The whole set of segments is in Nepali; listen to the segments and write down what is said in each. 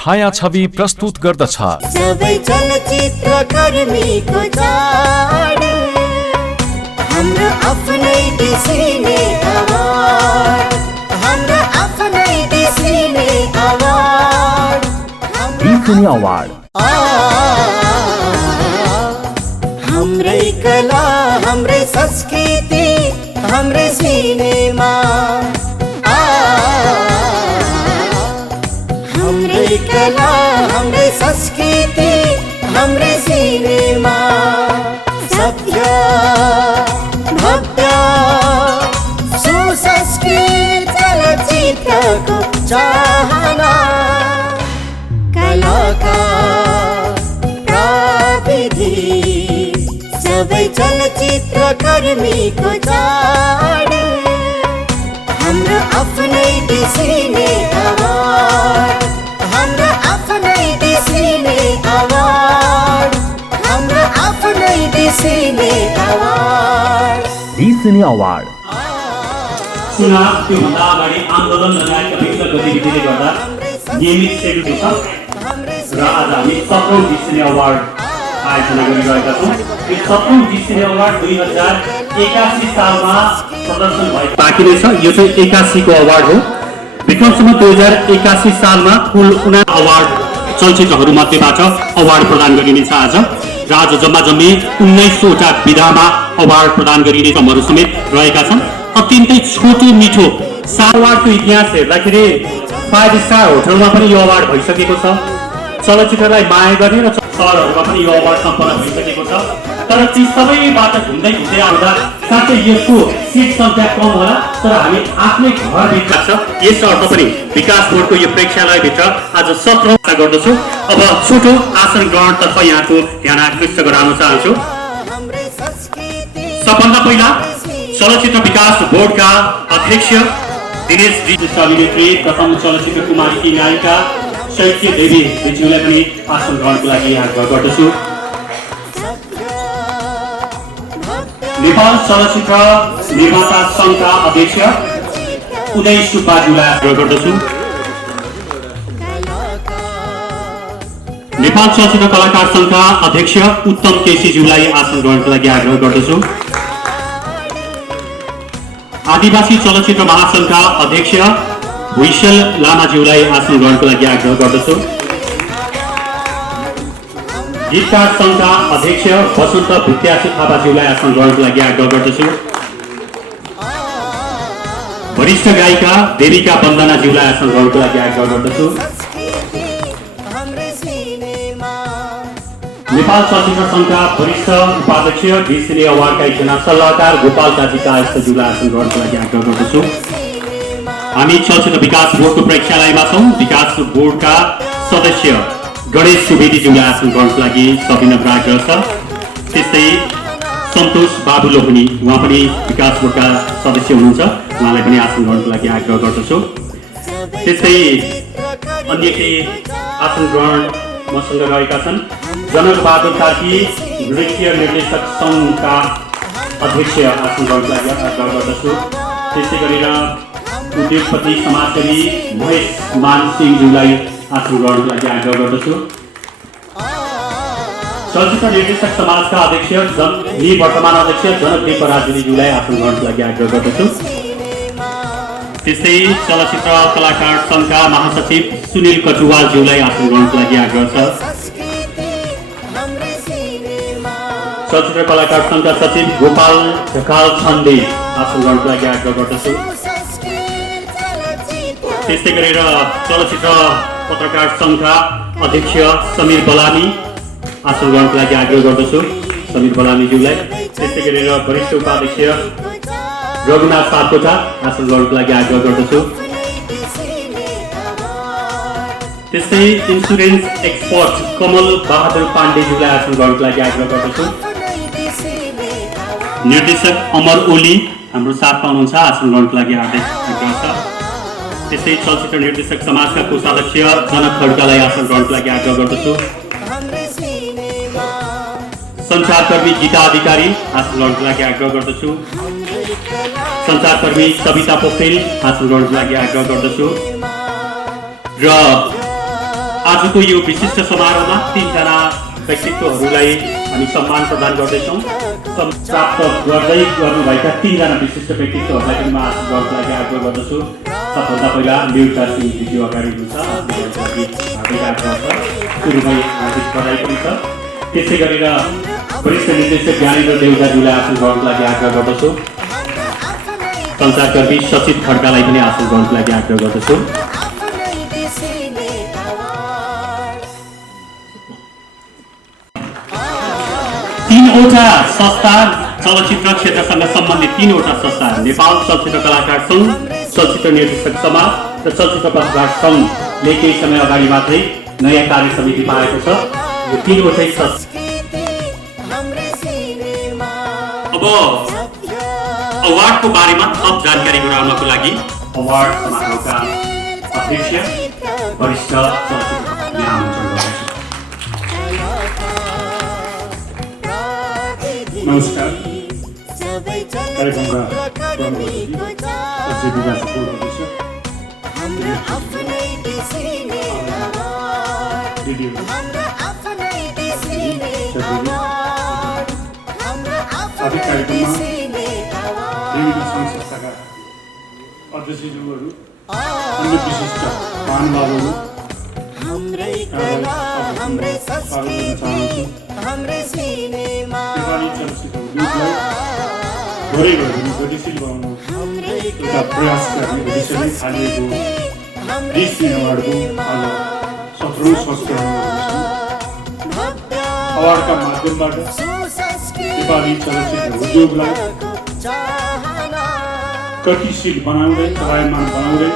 छायाछवि प्रस्तुत गर्दछ। सबै चलचित्रकर्मीको चाड, हाम्रो आफ्नै डिसिने अवार्ड, हाम्रो आफ्नै डिसिने अवार्ड, डिसिने अवार्ड। हाम्रै कला, हाम्रै संस्कृति, हाम्रै सिनेमा, हाम्रै कला, हाम्रै संस्कृति, हाम्रै सिनेमा, सत्य भव्य सुसंस्कृत चलचित्रको चाहना, कलाकार प्राविधि, सबै चलचित्रकर्मीको चाड, हाम्रो आफ्नै डिसिने अवार्ड, हाम्रो आफ्नै डिसिने अवार्ड, हाम्रो आफ्नै डिसिने अवार्ड। डिसिने अवार्ड। चुनाव त्योभन्दा अगाडि आन्दोलन लगायतका विभिन्न गतिविधिले गर्दा नियमित सेड्युल छ र आज हामी 17औं डिसिने अवार्ड आयोजना गरिरहेका छौँ। यो 17औं डिसिने अवार्ड 2081 सालमा प्रदर्शन भएको बाँकी नै छ। यो चाहिँ 81 को अवार्ड हो। विक्रमसम्म 2081 सालमा कुल 19 अवार्ड चलचित्रहरूमध्येबाट अवार्ड प्रदान गरिनेछ आज, र आज जम्मा जम्मी 19वटा विधामा अवार्ड प्रदान गरिने क्रमहरू समेत रहेका छन्। अत्यन्तै छोटो मिठो अवार्डको इतिहास हेर्दाखेरि 5 स्टार होटलमा पनि यो अवार्ड भइसकेको छ। चलचित्रलाई माया गर्ने र सहरहरूमा पनि यो अवार्ड सम्पन्न भइसकेको छ। तर ती सबैबाट घुम्दै घुम्दै आउँदा साथै यसको सिट सङ्ख्या कम होला, तर हामी आफ्नै घरभित्र छ। यस अर्थ पनि विकास बोर्डको यो प्रेक्षालयभित्र आज 17औं आशा गर्दछु। अब छोटो आसन ग्रहणतर्फ यहाँको ध्यान आकृष्ट गराउन चाहन्छु। सबभन्दा पहिला चलचित्र विकास बोर्डका अध्यक्ष दिनेश अभिनेत्री, प्रथम चलचित्र कुमारी नायिका शैत्य देवी ज्यूलाई पनि आसन ग्रहणको लागि आग्रह गर्दछु। नेपाल चलचित्र निर्माता सङ्घका अध्यक्ष उदय सुब्बाज्यूलाई आग्रह गर्दछु। नेपाल चलचित्र कलाकार सङ्घका अध्यक्ष उत्तम केसीज्यूलाई आसन ग्रहणको लागि आग्रह गर्दछु। आदिवासी चलचित्र महासङ्घका अध्यक्ष हुइसेल लामाज्यूलाई आसन ग्रहणको लागि आग्रह गर्दछु। गीतकार सङ्घका अध्यक्ष वसन्त भुत्यासी थापाज्यूलाई आसन ग्रहणको लागि आग्रह गर्दछु। वरिष्ठ गायिका देविका वन्दनाज्यूलाई आसन ग्रहणको लागि आग्रह गर्दछु। नेपाल चलचित्र सङ्घका वरिष्ठ उपाध्यक्ष डिसिने अवार्डका एकजना सल्लाहकार गोपाल काजी कायस्थज्यूलाई आसन ग्रहणको लागि आग्रह गर्दछु। हामी चलचित्र विकास बोर्डको प्रेक्षालयमा छौँ। विकास बोर्डका सदस्य गणेश सुवेदीज्यूलाई आसन ग्रहणको लागि सविनम्र आग्रह छ। त्यस्तै सन्तोष बाबु लोहनी, उहाँ पनि विकास बोर्डका सदस्य हुनुहुन्छ, उहाँलाई पनि आसन ग्रहणको लागि आग्रह गर्दछु। त्यस्तै अन्य केही आसन ग्रहण मसँग रहेका छन्। जनक बहादुर कार्की नृत्य निर्देशक सङ्घका अध्यक्ष आसन ग्रहणको लागि आग्रह गर्दछु। त्यसै गरेर उद्योगपति समाजसेवी महेश मान सिंहज्यूलाई आसन ग्रहणको लागि आग्रह गर्दछु। चलचित्र निर्देशक समाजका अध्यक्ष वर्तमान अध्यक्ष जनकदेव पराजुलीज्यूलाई आसन ग्रहणको लागि आग्रह गर्दछु। त्यस्तै चलचित्र कलाकार सङ्घका महासचिव सुनिल कटुवालज्यूलाई आसन ग्रहणको लागि आग्रह छ। चलचित्र कलाकार सङ्घका सचिव गोपाल ढकाल छन्दे आसन ग्रहणको लागि आग्रह गर्दछु। त्यस्तै गरेर चलचित्र पत्रकार सङ्घका अध्यक्ष समीर बलामी आसन ग्रहणको लागि आग्रह गर्दछु, समीर बलामीज्यूलाई। त्यस्तै गरेर वरिष्ठ उपाध्यक्ष रघुनाथ सापकोटा आसन ग्रहणको लागि आग्रह गर्दछु। त्यस्तै इन्सुरेन्स एक्सपर्ट कमल बहादुर पाण्डेज्यूलाई आसन ग्रहणको लागि आग्रह गर्दछु। निर्देशक अमर ओली हाम्रो साथमा हुनुहुन्छ, आसन ग्रहणको लागि हार्दिक आग्रह छ। त्यस्तै चलचित्र निर्देशक समाजका कोषाध्यक्ष जनक खड्कालाई आसन ग्रहणको लागि आग्रह गर्दछु। सञ्चारकर्मी गीता अधिकारी आसन ग्रहणको लागि आग्रह गर्दछु। सञ्चारकर्मी सविता पोखरेल आसन ग्रहणको लागि आग्रह गर्दछु। र आजको यो विशिष्ट समारोहमा 3 जना व्यक्तित्वहरूलाई हामी सम्मान प्रदान गर्दैछौँ। प्राप्त गर्नुभएका 3 जना विशिष्ट व्यक्तित्वहरूलाई पनि म आशीर्वाद गर्नको लागि आग्रह गर्दछु। सबभन्दा पहिला न्युटा सिंह दिदी अगाडि हुनुहुन्छ, हार्दिक आग्रह छ, सुरुमै हार्दिक बधाई पनि छ। त्यसै गरेर वरिष्ठ निर्देशक ज्ञानेन्द्र देउताज्यूलाई आशीर्वाद गर्नको लागि आग्रह गर्दछु। सञ्चारकर्मी सचित खड्कालाई पनि आशीर्वाद गर्नको लागि आग्रह गर्दछु। तीनवटा संस्था चलचित्र क्षेत्रसँग सम्बन्धित 3वटा संस्था नेपाल चलचित्र कलाकार सङ्घ, चलचित्र निर्देशक समाज र चलचित्र पत्रकार सङ्घले केही समय अगाडि मात्रै नयाँ कार्य समिति पाएको छ। यो 3वटै अब अवार्डको बारेमा थप जानकारी गराउनको लागि अवार्ड समारोहका अध्यक्ष वरिष्ठ चलचित्र यहाँ हुनुहुन्छ। नमस्कार। कार्यक्रमका प्रमुख अतिथि विकास अध्यक्ष आदि कार्यक्रममा विभिन्न सङ्घ संस्थाका अध्यक्षज्यूहरू, अन्य विशिष्ट महानुभावहरू नेपाली चलचित्र उद्योगलाई धेरै भए गतिशील बनाउन एउटा प्रयास गर्ने उद्देश्यले थालिएको डिसी अवार्डको आज 17औं संस्करण अवार्डका माध्यमबाट नेपाली चलचित्र उद्योगलाई गतिशील बनाउँदै चलायमान बनाउँदै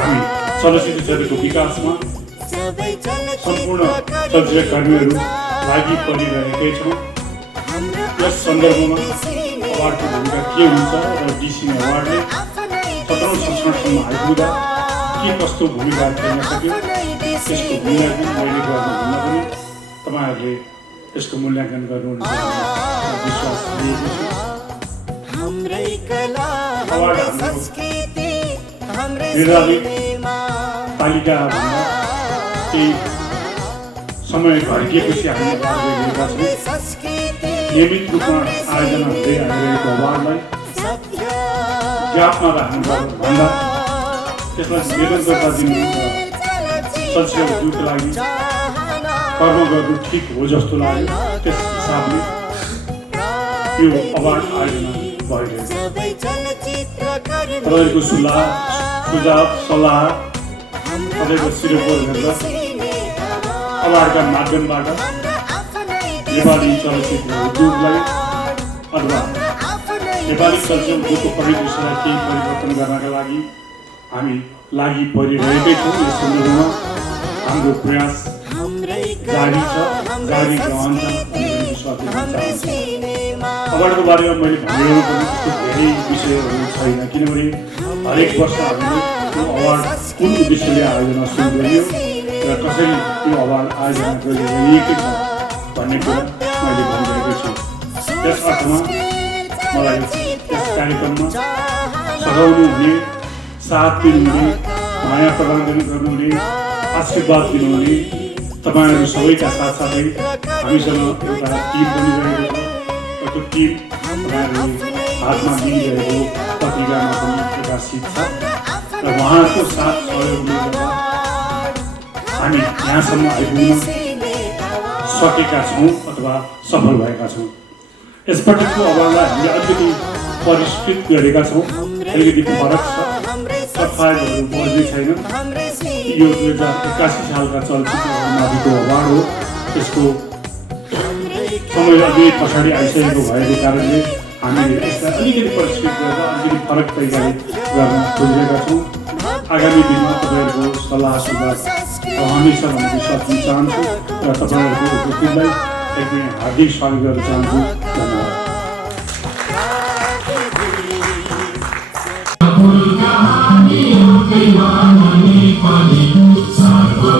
हामी चलचित्र क्षेत्रको विकासमा सम्पूर्ण चलचित्र कर्मीहरू लागि परिरहेकै छौँ। यस सन्दर्भमा अवार्डको भूमिका के हुन्छ र डिसी अवार्डले 17औं संस्करणसम्म आइपुग्दा के कस्तो भूमिका खेल्न सक्यो, त्यसको मूल्याङ्कन मैले गर्नुभन्दा पनि तपाईँहरूले यसको मूल्याङ्कन गर्नुहुनेछ विश्वास लिएको छु। अवार्ड हाम्रो निर्धारित तालिकाभन्दा केही समय घटिएपछि हामीले अवार्ड गरिरहेका छौँ। नियमित रूपमा आयोजना हुँदै आइरहेको अवार्डलाई ग्यापमा राख्नुपर्छ भन्दा त्यसलाई निरन्तरता दिनु र चलचित्र उद्योगको लागि कर्म गर्नु ठिक हो जस्तो लाग्यो। त्यस हिसाबले यो अवार्ड आयोजना भइरहेको छ। तपाईँहरूको सुझाव सल्लाह तपाईँको सिरोपर हेर्दा अवार्डका माध्यमबाट नेपाली चलचित्र उद्योगलाई अथवा नेपाली चलचित्र उद्योगको परिदृश्यलाई केही परिवर्तन गर्नका लागि हामी लागि परिरहेकै छौँ। यस सन्दर्भमा हाम्रो प्रयास जारी छ, जारी रहन्छ भन्ने विश्वास गर्न चाहन्छु। अवार्डको बारेमा मैले भनिरहनु पर्ने त्यस्तो धेरै विषयहरू छैन, किनभने हरेक वर्ष हामीले यो अवार्ड कुन उद्देश्यले आयोजना सुरु गरियो र कसरी यो अवार्ड आयोजना गरिरहेकै छ भन्ने कुरा मैले भनिरहेको छु। त्यस अर्थमा मलाई यस कार्यक्रममा सघाउनु हुने, साथ दिनुहुने, माया प्रदान गर्नुहुने, आशीर्वाद दिनुहुने तपाईँहरू सबैका साथसाथै हामीसँग एउटा टिम बनिरहेको छ। त्यो टिम तपाईँहरूले हातमा दिइरहेको पत्रिकामा पनि प्रकाशित छ र उहाँको साथ सहयोगले गर्दा हामी यहाँसम्म आइपुग्न सकेका छौँ अथवा सफल भएका छौँ। यसपटकको अवार्डलाई हामीले अलिकति परिष्कृत गरेका छौँ, अलिकति फरक छ, सफाइहरू बज्ने छैन। यो 2081 सालका चलचित्रमाथिको अवार्ड हो। त्यसको समय अलि पछाडि आइसकेको भएको कारणले हामीले यसलाई अलिकति परिष्कृत गरेर अलिकति फरक तरिकाले गर्न खोजिरहेका छौँ। आगामी दिनमा तपाईँहरूको सल्लाह सुझाव रहनेछ भन्ने विश्वास दिन चाहन्छु र तपाईँहरूको उपस्थितिलाई एकदमै हार्दिक स्वागत गर्न चाहन्छु। धन्यवाद। Sarva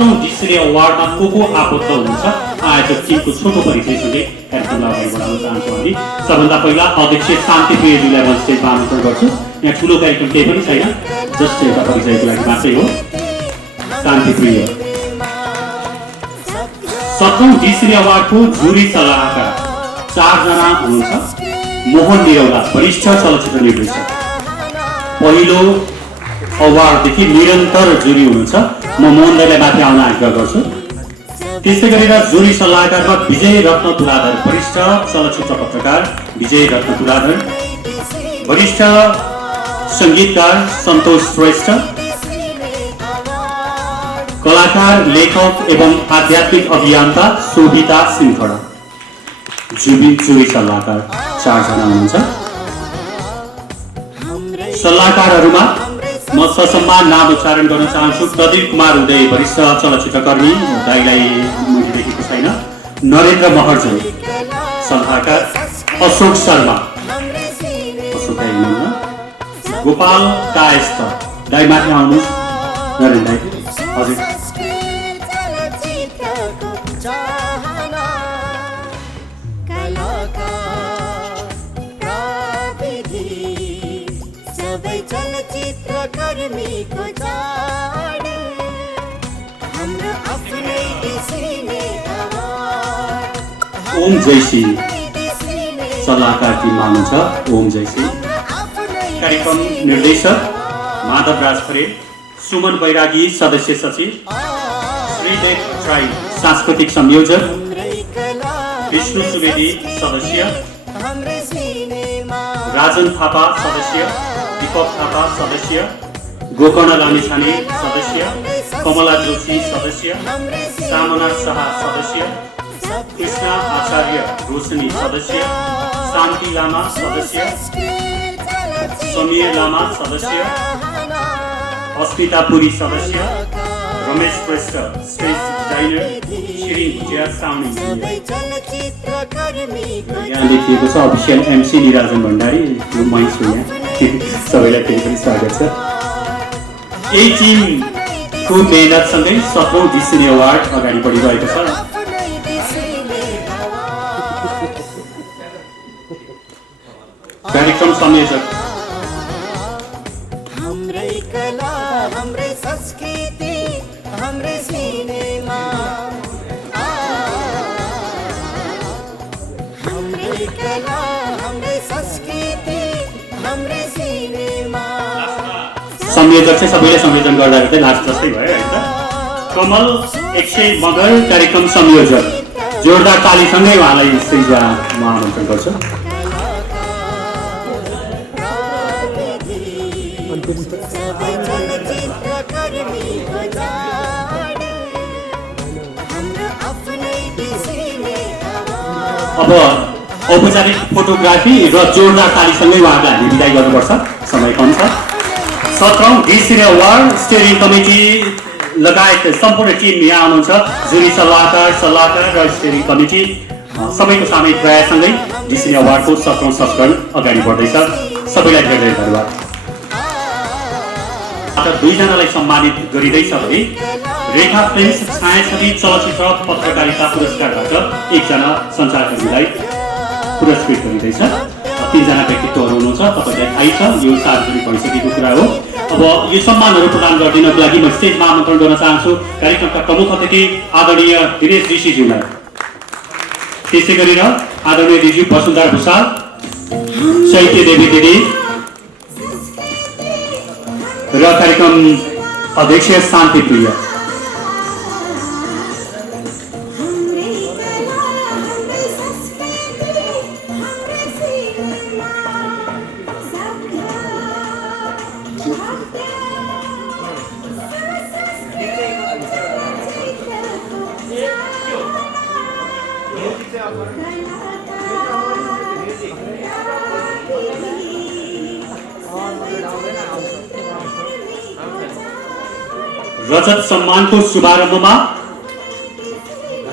17औं डिसिने अवार्डमा को आबद्ध हुनुहुन्छ आयोजक टिमको छोटो परिचयसँगै कार्यक्रमलाई अगाडि बढाउन चाहन्छौँ हामी। सबभन्दा पहिला अध्यक्ष शान्तिप्रियज्यूलाई म स्टेजमा आमन्त्रण गर्छु। यहाँ ठुलो कार्यक्रम केही पनि छैन, जस्ट एउटा परिचयको लागि मात्रै हो। शान्तिप्रिय 17औं डिसिने अवार्डको जुरी सल्लाहकार 4 जना हुनुहुन्छ। मोहन निरौला वरिष्ठ चलचित्र निर्देशक, पहिलो अवार्डदेखि निरन्तर जुरी हुनुहुन्छ। म मोहन दाइलाई माथि आउन आग्रह गर्छु। त्यस्तै गरेर जुरी सल्लाहकारमा विजय रत्न तुलाधर, वरिष्ठ चलचित्र पत्रकार विजय रत्न तुलाधर, वरिष्ठ सङ्गीतकार सन्तोष श्रेष्ठ, कलाकार लेखक एवं आध्यात्मिक अभियन्ता शोभिता सिंहखडा। जुरी सल्लाहकार 4 जना हुनुहुन्छ। सल्लाहकारहरूमा म ससम्मान नाम उच्चारण गर्न चाहन्छु। प्रदीप कुमार उदय वरिष्ठ चलचित्रकर्मी, दाइलाई मैले देखेको छैन। नरेन्द्र महर्जन सल्लाहकार, अशोक शर्मा, गोपाल कायस्थ, दाइ माथि आउनुहोस्। नरेन्द्र दाइ हजुर। चलचित्रकर्मीको चाड हाम्रो आफ्नै डिसिने अवार्ड। ओम जयसी सल्लाहकार टिममा हुनुहुन्छ। ओम जयसी। कार्यक्रम निर्देशक माधव राज खरेल, सुमन बैरागी सदस्य सचिव, श्रीदेव ट्राई सांस्कृतिक संयोजक, विष्णु सुवेदी सदस्य, राजन थापा सदस्य, दीपक थापा सदस्य, गोकर्ण लामिछाने सदस्य, कमला जोशी सदस्य, सामना शाह सदस्य, कृष्णा आचार्य रोशनी सदस्य, शान्ति लामा सदस्य, समीर लामा सदस्य, अस्मिता पुरी सदस्य, रमेश श्रेष्ठ स्टेज डिजाइनर, श्री भुजिया साउन्ड इन्जिनियर। यहाँ लेखिएको छ अफिसियल एमसी निराजन भण्डारी, मै छु यहाँ। सबैलाई फेरि पनि स्वागत छ। यही टिमको मेहनतसँगै 17औं डिसिने अवार्ड अगाडि बढिरहेको छ। कार्यक्रम संयोजक हाम्रै कला हाम्रै संस्कृति हाम्रै सिनेमा, हाम्रै कला हाम्रै संस्कृति हाम्रै सिनेमा। संयोजक चाहिँ सबैले संयोजन गर्दा गर्दै लास्ट जस्तै भयो होइन त। कमल 100 मगर कार्यक्रम संयोजक, जोरदार तालीसँगै उहाँलाई स्टेजमा म आमन्त्रण गर्छु। अब औपचारिक फोटोग्राफी र जोरदार तालीसँगै उहाँलाई हामी बिदाई गर्नुपर्छ, समय कम छ। 17औं डिसिने अवार्ड स्टेरिङ कमिटी लगायत सम्पूर्ण टिम यहाँ आउनुहुन्छ। जुरी सल्लाहकार र स्टेरिङ कमिटी सबैको सामूहिक प्रयाससँगै डिसिने अवार्डको 17औं संस्करण अगाडि बढ्दैछ। सबैलाई धेरै धेरै धन्यवाद। 2 जनालाई सम्मानित गरिँदैछ भने रेखा फिल्म्स छायाछवि चलचित्र पत्रकारिता पुरस्कारबाट 1 जना सञ्चारकर्मीलाई पुरस्कृत गरिँदैछ। 3 जना व्यक्तित्वहरू हुनुहुन्छ, तपाईँलाई थाहै छ, यो सार्वजनिक भइसकेको कुरा हो। अब यो सम्मानहरू प्रदान गरिदिनको लागि म स्टेजमा आमन्त्रण गर्न चाहन्छु कार्यक्रमका प्रमुख अतिथि आदरणीय दिनेश ऋषिज्यूलाई। त्यसै गरेर आदरणीय दिदी वसुन्धरा भुषाल, चैत्य देवी दिदी र कार्यक्रम अध्यक्ष शान्तिप्रिय। रजत सम्मानको शुभारम्भमा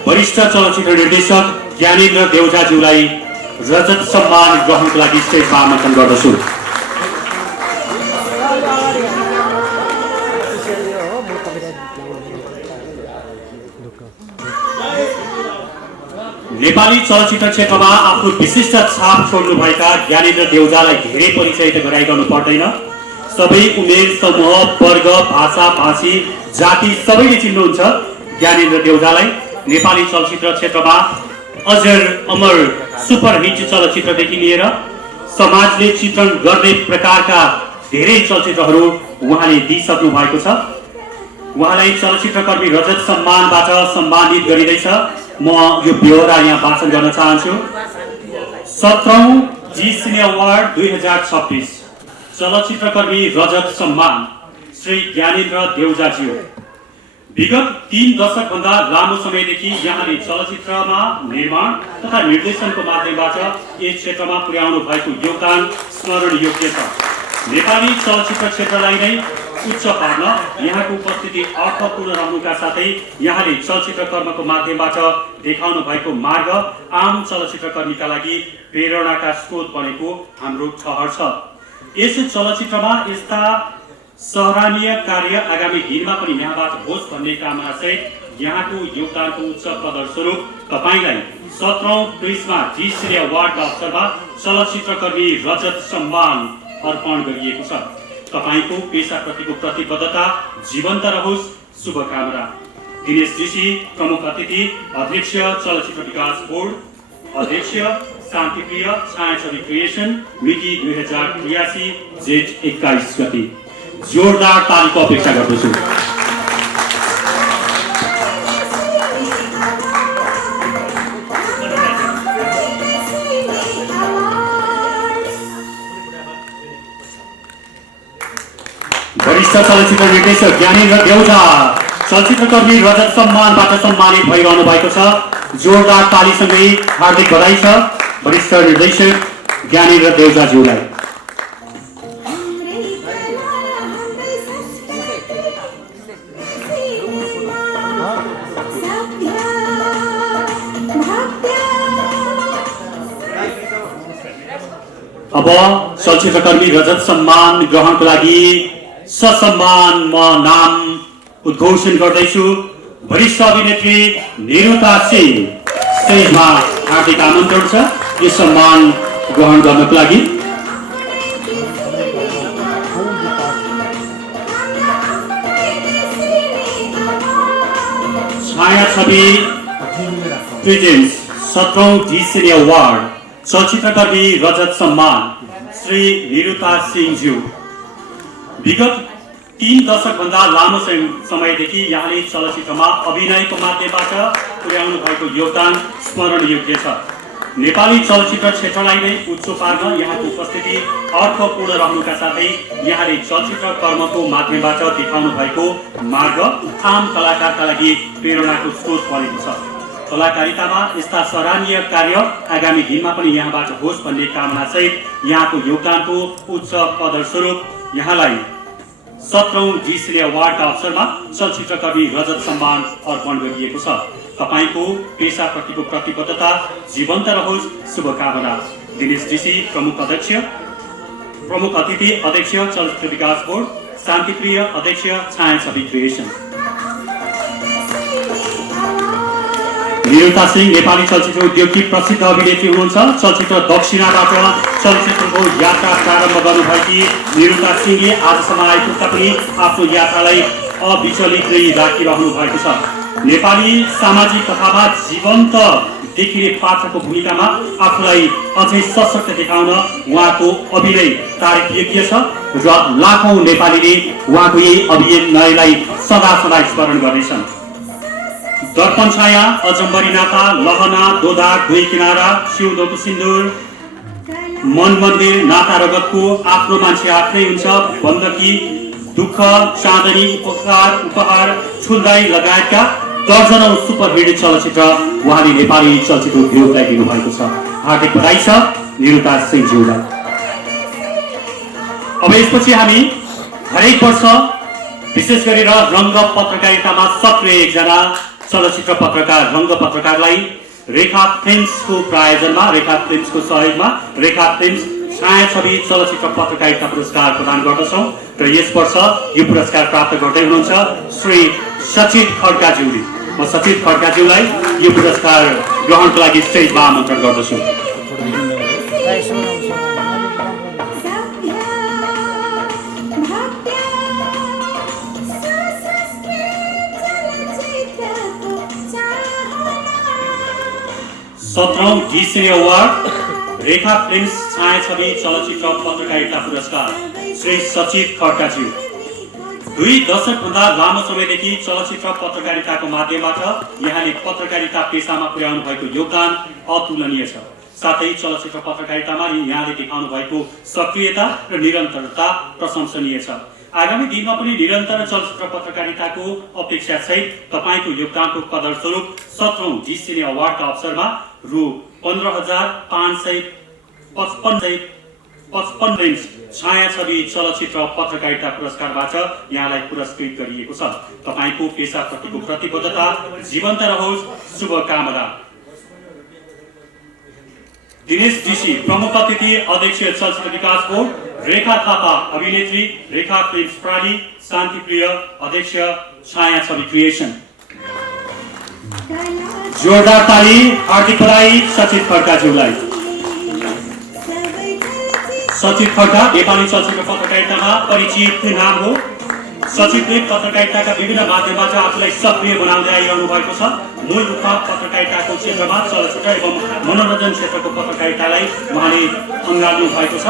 वरिष्ठ चलचित्र निर्देशक ज्ञानेन्द्र देउजाज्यूलाई रजत सम्मान ग्रहणको लागि स्टेजमा आमन्त्रण गर्दछु। नेपाली चलचित्र क्षेत्रमा आफ्नो विशिष्ट छाप छोड्नुभएका ज्ञानेन्द्र देउजालाई धेरै परिचय त गराइरहनु पर्दैन। सबै उमेर समूह, वर्ग, भाषा, भाषी, जाति सबैले चिन्नुहुन्छ ज्ञानेन्द्र देउजालाई। नेपाली चलचित्र क्षेत्रमा अजर अमर सुपरहिट चलचित्रदेखि लिएर समाजले चित्रण गर्ने प्रकारका धेरै चलचित्रहरू उहाँले दिइसक्नु भएको छ। उहाँलाई चलचित्रकर्मी रजत सम्मानबाट सम्मानित गरिँदैछ। म यो ब्यौरा यहाँ वाचन गर्न चाहन्छु। 17औं जी सिने अवार्ड 2026 चलचित्रकर्मी रजत सम्मान श्री ज्ञानेन्द्र देउजाज्यू। विगत 3 दशकभन्दा लामो समयदेखि यहाँले चलचित्रमा निर्माण तथा निर्देशनको माध्यमबाट यस क्षेत्रमा पुर्याउनु भएको योगदान स्मरण योग्य छ। नेपाली चलचित्र क्षेत्रलाई नै उच्च पार्न यहाँको उपस्थिति अर्थपूर्ण रहनुका साथै यहाँले चलचित्र कर्मको माध्यमबाट देखाउनु भएको मार्ग आम चलचित्रकर्मीका लागि प्रेरणाका स्रोत बनेको हाम्रो ठहर छ। यस चलचित्रमा यस्ता सराहनीय कार्य आगामी दिनमा पनि यहाँबाट होस् भन्ने कामना सहित यहाँको योगदानको उच्च प्रदर्शनस्वरूप तपाईलाई 17औं प्रिजमा जी सिने अवार्डका अवसरमा चलचित्रकर्मी रजत सम्मान अर्पण गरिएको छ। तपाईको पेशाप्रतिको प्रतिबद्धता जीवन्त रहोस्, शुभकामना। दिनेश जोशी प्रमुख अतिथि, अध्यक्ष चलचित्र विकास बोर्ड, अध्यक्ष शान्तिप्रिय छायाछवि क्रिएसन, मिति 2083 जेठ 21 गते। जोरदार तालीको अपेक्षा गर्दछु। वरिष्ठ चलचित्र निर्देशक ज्ञानेन्द्र देउजा चलचित्रकर्मी रजत सम्मानबाट सम्मानित भइरहनु भएको छ। जोरदार तालीसँगै हार्दिक बधाई छ वरिष्ठ निर्देशक ज्ञानेन्द्र देउजाज्यूलाई। अब चलचित्रकर्मी रजत सम्मान ग्रहणको लागि ससम्मान म नाम उद्घोषण गर्दैछु। वरिष्ठ अभिनेत्री निरुता सिंह स्टेजमा हार्दिक आमन्त्रण छ यो सम्मान ग्रहण गर्नको लागि। छायाछवि प्रेजेन्ट्स 17औं जी सिने अवार्ड चलचित्रकर्मी रजत सम्मान श्री निरुता सिंहज्यू। विगत 3 दशकभन्दा लामो समयदेखि यहाँले चलचित्रमा अभिनयको माध्यमबाट पुर्याउनु भएको योगदान स्मरण योग्य छ। नेपाली चलचित्र क्षेत्रलाई नै उच्च पार्न यहाँको उपस्थिति अर्थपूर्ण रहनुका साथै यहाँले चलचित्र कर्मको माध्यमबाट देखाउनु भएको मार्ग आम कलाकारका लागि प्रेरणाको स्रोत बनेको छ। कलाकारितामा यस्ता सराहनीय कार्य आगामी दिनमा पनि यहाँबाट होस् भन्ने कामना सहित यहाँको योगदानको उच्च प्रदर्शनस्वरूप यहाँलाई 17औं जी सिने अवार्डका अवसरमा चलचित्रकर्मी रजत सम्मान अर्पण गरिएको छ। तपाईको पेशाप्रतिको प्रतिबद्धता जीवन्त रहोस्, शुभकामना। दिनेश जोशी प्रमुख अतिथि, अध्यक्ष चलचित्र विकास बोर्ड, शान्तिप्रिय अध्यक्ष छायाछवि क्रिएसन। निरुता सिंह नेपाली चलचित्र उद्योगकी प्रसिद्ध अभिनेत्री हुनुहुन्छ। चलचित्र दक्षिणाबाट चलचित्रको यात्रा प्रारम्भ गर्नुभएकी निरुता सिंहले आजसम्म आइपुग्दा पनि आफ्नो यात्रालाई अविचलित नै राखिरहनु भएको छ। नेपाली सामाजिक कथामा जीवन्त देखिने पात्रको भूमिकामा आफूलाई अझै सशक्त देखाउन उहाँको अभिनय तारिफयोग्य छ र लाखौं नेपालीले उहाँको यही अभिनयलाई सदा सदा स्मरण गर्नेछन्। दर्पण छाया, अजम्बरी नाता, लहना, दोधा, दुई किनारा, सिउँदोको सिन्दुर, मन मन्दिर, नाता रगतको, आफ्नो मान्छे आफ्नै हुन्छ, बन्दकी, दुःख, चाँदनी, उपहार, छुल्दाई लगायतका दर्जनौं सुपरहिट चलचित्र उहाँले नेपाली चलचित्र उद्योगलाई दिनुभएको छ। हार्दिक बधाई छ निरुता सिंहज्यूलाई। अब यसपछि हामी हरेक वर्ष विशेष गरेर रङ्ग पत्रकारितामा सक्रिय एकजना चलचित्र पत्रकार रङ्ग पत्रकारलाई रेखा फिल्म्सको प्रायोजनमा, रेखा फिल्म्सको सहयोगमा रेखा फिल्म्स छायाछवि चलचित्र पत्रकारिता पुरस्कार प्रदान गर्दछौँ र यस वर्ष यो पुरस्कार प्राप्त गर्दै हुनुहुन्छ श्री सचित खड्काज्यूले। म सचित खड्काज्यूलाई यो पुरस्कार ग्रहणको लागि स्टेजमा आमन्त्रण गर्दछु। सत्रौं डी सिने अवार्ड रेखा फिल्म्स छायाछवि चलचित्र पत्रकारिता पुरस्कार श्री सचित खड्काज्यू। 2 दशकभन्दा लामो समयदेखि चलचित्र पत्रकारिताको माध्यमबाट यहाँले पत्रकारिता पेसामा पुर्याउनु भएको योगदान अतुलनीय छ। साथै चलचित्र पत्रकारितामा यहाँले देखाउनु भएको सक्रियता र निरन्तरता प्रशंसनीय छ। आगामी दिनमा पनि निरन्तर चलचित्र पत्रकारिताको अपेक्षा सहित तपाईको योगदानको कदर स्वरूप 17औं डी सिने अवार्डका अवसरमा रु 15,555 इन्च छायाछवि चलचित्र पत्रकारिता पुरस्कारबाट यहाँलाई पुरस्कृत गरिएको छ। तपाईको पेसाप्रतिको प्रतिबद्धता जीवन्त रहोस्, शुभकामना। दिनेश ऋषि प्रमुख अतिथि, अध्यक्ष चलचित्र विकास बोर्ड, रेखा थापा अभिनेत्री, रेखा फिल्म्स प्राली, शान्तिप्रिय अध्यक्ष छायाछवि क्रिएसन। जोरदार ताली, हार्दिक बधाई सचित खड्काज्यूलाई। सचित खड्का नेपाली चलचित्र पत्रकारितामा परिचित नाम हो। सचितले पत्रकारिताका विभिन्न माध्यमबाट आफूलाई सक्रिय बनाउँदै आइरहनु भएको छ। मूल रूपमा पत्रकारिताको क्षेत्रमा चलचित्र एवं मनोरञ्जन क्षेत्रको पत्रकारितालाई उहाँले अँगाल्नु भएको छ।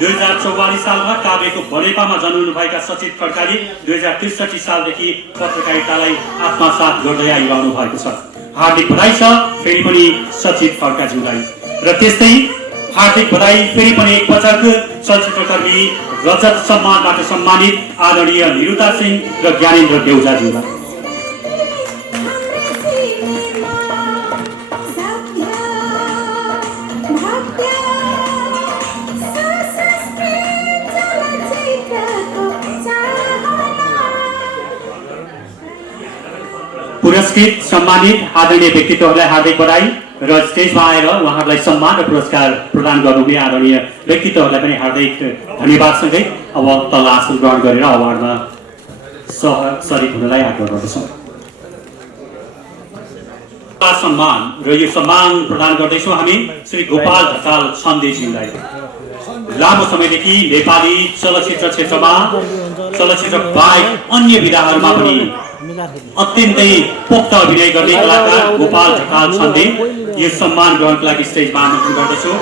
2044 सालमा काभ्रेको बनेपामा जन्मनुभएका सचित खड्काले 2063 सालदेखि पत्रकारितालाई आत्मसात गर्दै आइरहनु भएको छ। हार्दिक बधाई छ फेरि पनि सचित खड्काज्यूलाई। र त्यस्तै हार्दिक बधाई फेरि पनि एकपटक चलचित्रकर्मी रजत सम्मानबाट सम्मानित आदरणीय निरुता सिंह र ज्ञानेन्द्र देउजाज्यूलाई। पुरस्कृत सम्मानित आदरणीय व्यक्तित्वहरूलाई हार्दिक बधाई र स्टेजमा आएर उहाँहरूलाई सम्मान र पुरस्कार प्रदान गर्नुहुने आदरणीय व्यक्तित्वहरूलाई पनि हार्दिक धन्यवादसँगै अब तल आसन ग्रहण गरेर अवार्डमा सहभागी हुनलाई आग्रह गर्दछौँ। सम्मान र यो सम्मान प्रदान गर्दैछौँ हामी श्री गोपाल ढकाल छन्देज्यूलाई। लामो समयदेखि नेपाली चलचित्र क्षेत्रमा चलचित्र बाहेक अन्य विधाहरूमा पनि अत्यन्तै पोख्त अभिनय गर्ने कलाकार गोपाल ढकाल छन्दे यो सम्मान ग्रहणको लागि स्टेजमा आमन्त्रण गर्दछु।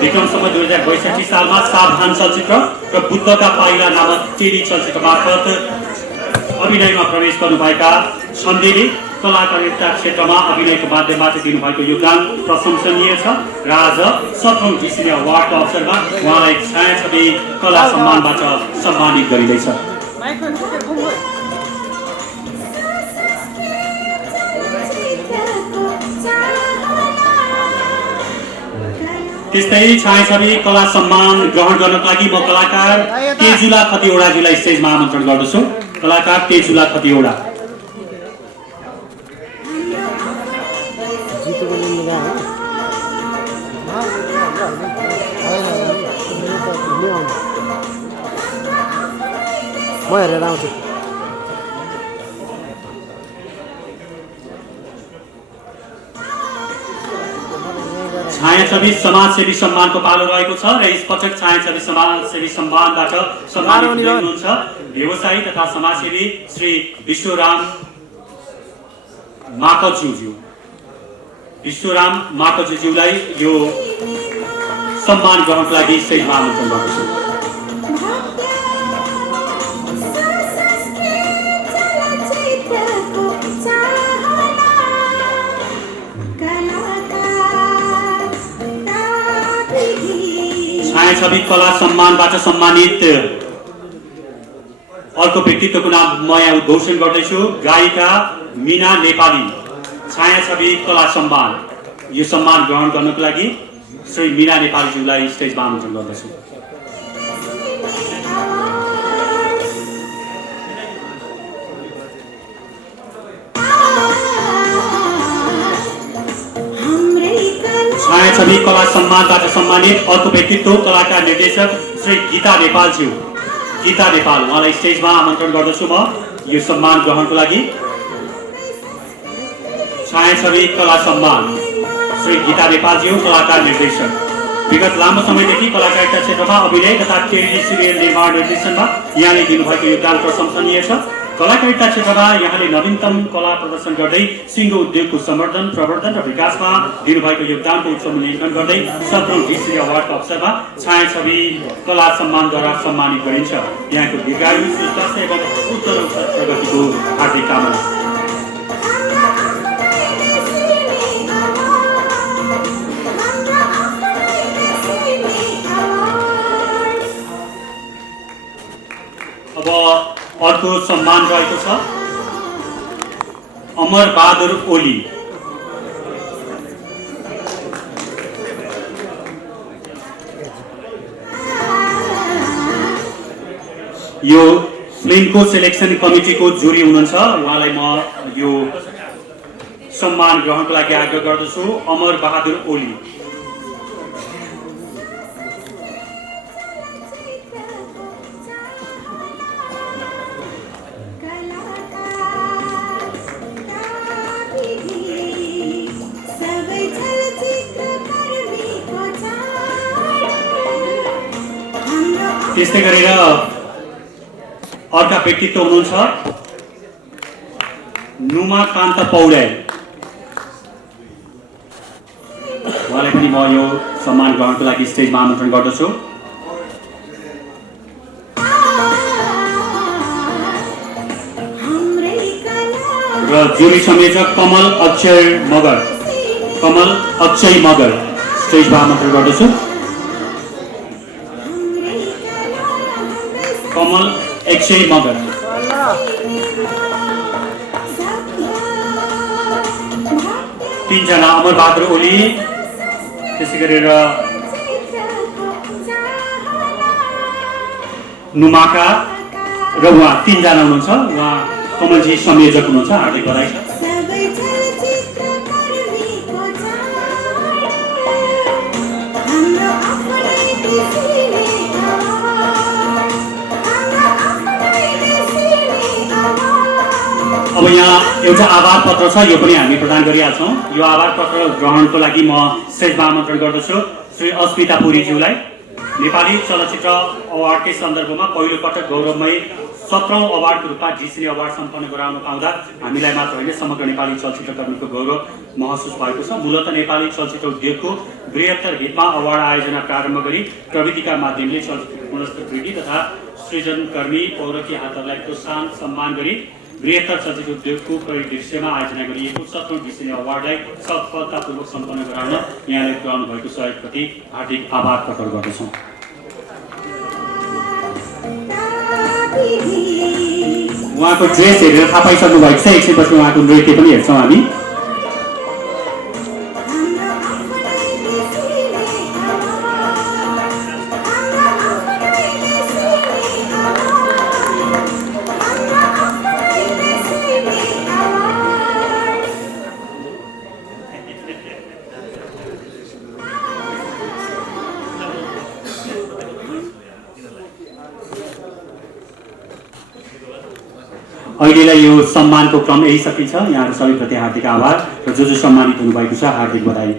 विक्रम सम्वत 2062 सालमा सावधान चलचित्र र बुद्धका पाइला नामक टेली चलचित्र मार्फत अभिनयमा प्रवेश गर्नुभएका छन्देले कलाकारिता क्षेत्रमा अभिनयको माध्यमबाट दिनुभएको योगदान प्रशंसनीय छ र आज 17औं डी सिने अवार्डको अवसरमा उहाँलाई छायाछवि कला सम्मानबाट सम्मानित गरिँदैछ। त्यस्तै छायाछवि कला सम्मान ग्रहण गर्नको लागि म कलाकार तेजुला खतिवडाज्यूलाई स्टेजमा आमन्त्रण गर्दछु। कलाकार तेजुला खतिवडा। म हेरेर आउँछु। छायाछवि समाजसेवी सम्मानको पालो रहेको छ र यसपटक छायाछवि समाजसेवी सम्मानबाट सम्मानित हुनुहुन्छ व्यवसायी तथा समाजसेवी श्री विश्वराम माकज्यूज्यू। विश्वराम माकज्यूज्यूलाई यो सम्मान ग्रहणको लागि स्टेजमा आमन्त्रण गर्दछु। छायाछवि कला सम्मानबाट सम्मानित अर्को व्यक्तित्वको नाम म यहाँ उद्घोषण गर्दैछु। गायिका मीना नेपाली छायाछवि कला सम्मान यो सम्मान ग्रहण गर्नको लागि श्री मीना नेपालीज्यूलाई स्टेजमा आमन्त्रण गर्दछु। छायाछवि कला सम्मानबाट सम्मानित अर्को व्यक्तित्व कलाकार निर्देशक श्री गीता नेपालज्यू। गीता नेपाल उहाँलाई स्टेजमा आमन्त्रण गर्दछु म यो सम्मान ग्रहणको लागि। छायाछवि कला सम्मान श्री गीता नेपालज्यू कलाकार निर्देशक। विगत लामो समयदेखि कलाकारिता क्षेत्रमा अभिनय तथा टेलिभिजन सिरियल निर्माण निर्देशनमा यहाँले दिनुभएको योगदान प्रशंसनीय छ। कलाकारिता क्षेत्रमा यहाँले नवीनतम कला प्रदर्शन गर्दै सिङ्गो उद्योगको संवर्धन, प्रवर्धन र विकासमा दिनुभएको योगदानको उत्सव मूल्याङ्कन गर्दै 17औं ढिसिने अवार्डको अवसरमा छायाछवि कला सम्मानद्वारा सम्मानित गरिन्छ। यहाँको दीर्घायु, सुस्वास्थ्य एवं उत्तरोत्तर प्रगतिको हार्दिक कामना। अब अर्को सम्मान रहेको छ अमर बहादुर ओली। यो फिल्मको सिलेक्सन कमिटीको जुरी हुनुहुन्छ। उहाँलाई म यो सम्मान ग्रहणको लागि आग्रह गर्दछु। अमर बहादुर ओली। त्यस्तै गरेर अर्का व्यक्तित्व हुनुहुन्छ नुमाकान्त पौडेल। उहाँलाई पनि म यो सम्मान ग्रहणको लागि स्टेजमा आमन्त्रण गर्दछु। र जुरी संयोजक कमल अक्षय मगर स्टेजमा आमन्त्रण गर्दछु। कमल अक्षय मगर। तीनजना अमर बहादुर ओली, त्यसै गरेर नुमाका र उहाँ तीनजना हुनुहुन्छ। उहाँ कमलजी संयोजक हुनुहुन्छ। हार्दिक बधाई छ। अब यहाँ एउटा आभार पत्र छ, यो पनि हामी प्रदान गरिहाल्छौँ। यो आभार पत्र ग्रहणको लागि म स्टेजमा आमन्त्रण गर्दछु श्री अस्मिता पुरीज्यूलाई। नेपाली चलचित्र अवार्डकै सन्दर्भमा पहिलो पटक गौरवमय 17औं अवार्डको रूपमा ढिसिने अवार्ड सम्पन्न गराउन पाउँदा हामीलाई मात्र होइन समग्र नेपाली चलचित्र कर्मीको गौरव महसुस भएको छ। मूलतः नेपाली चलचित्र उद्योगको बृहत्तर हितमा अवार्ड आयोजना प्रारम्भ गरी प्रविधिका माध्यमले चलचित्र गुणस्तर वृद्धि तथा सृजनकर्मी पौरखी हातहरूलाई प्रोत्साहन सम्मान गरी बृहत्तर चलचित्र उद्योगको परिदृश्यमा आयोजना गरिएको 17औं ढिसिने अवार्डलाई सफलतापूर्वक सम्पन्न गराउन यहाँले पुर्याउनु भएको सहयोगप्रति हार्दिक आभार प्रकट गर्दछौँ। उहाँको ड्रेस हेरेर थाहा पाइसक्नु भएको छ। एकछिनपछि उहाँको नृत्य पनि हेर्छौँ हामी। अहिलेलाई यो सम्मानको क्रम यही सकिन्छ। यहाँहरू सबैप्रति हार्दिक आभार र जो सम्मानित हुनुभएको छ हार्दिक बधाई।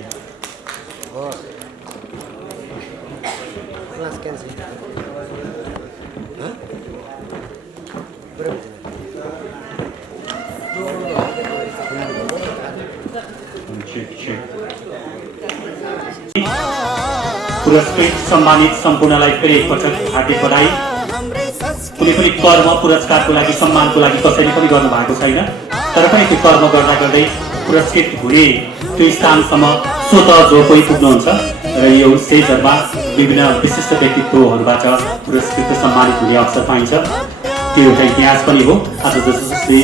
पुरस्कृत सम्मानित सम्पूर्णलाई फेरि एकपटक हार्दिक बधाई। कुनै पनि कर्म पुरस्कारको लागि सम्मानको लागि कसैले पनि गर्नु भएको छैन, तर पनि त्यो कर्म गर्दा गर्दै पुरस्कृत हुने त्यो स्थानसम्म स्वतः जो कोही पुग्नुहुन्छ र यो स्टेजहरूमा विभिन्न विशिष्ट व्यक्तित्वहरूबाट पुरस्कृत सम्मानित हुने अवसर पाइन्छ। त्यो एउटा इतिहास पनि हो। आज जसले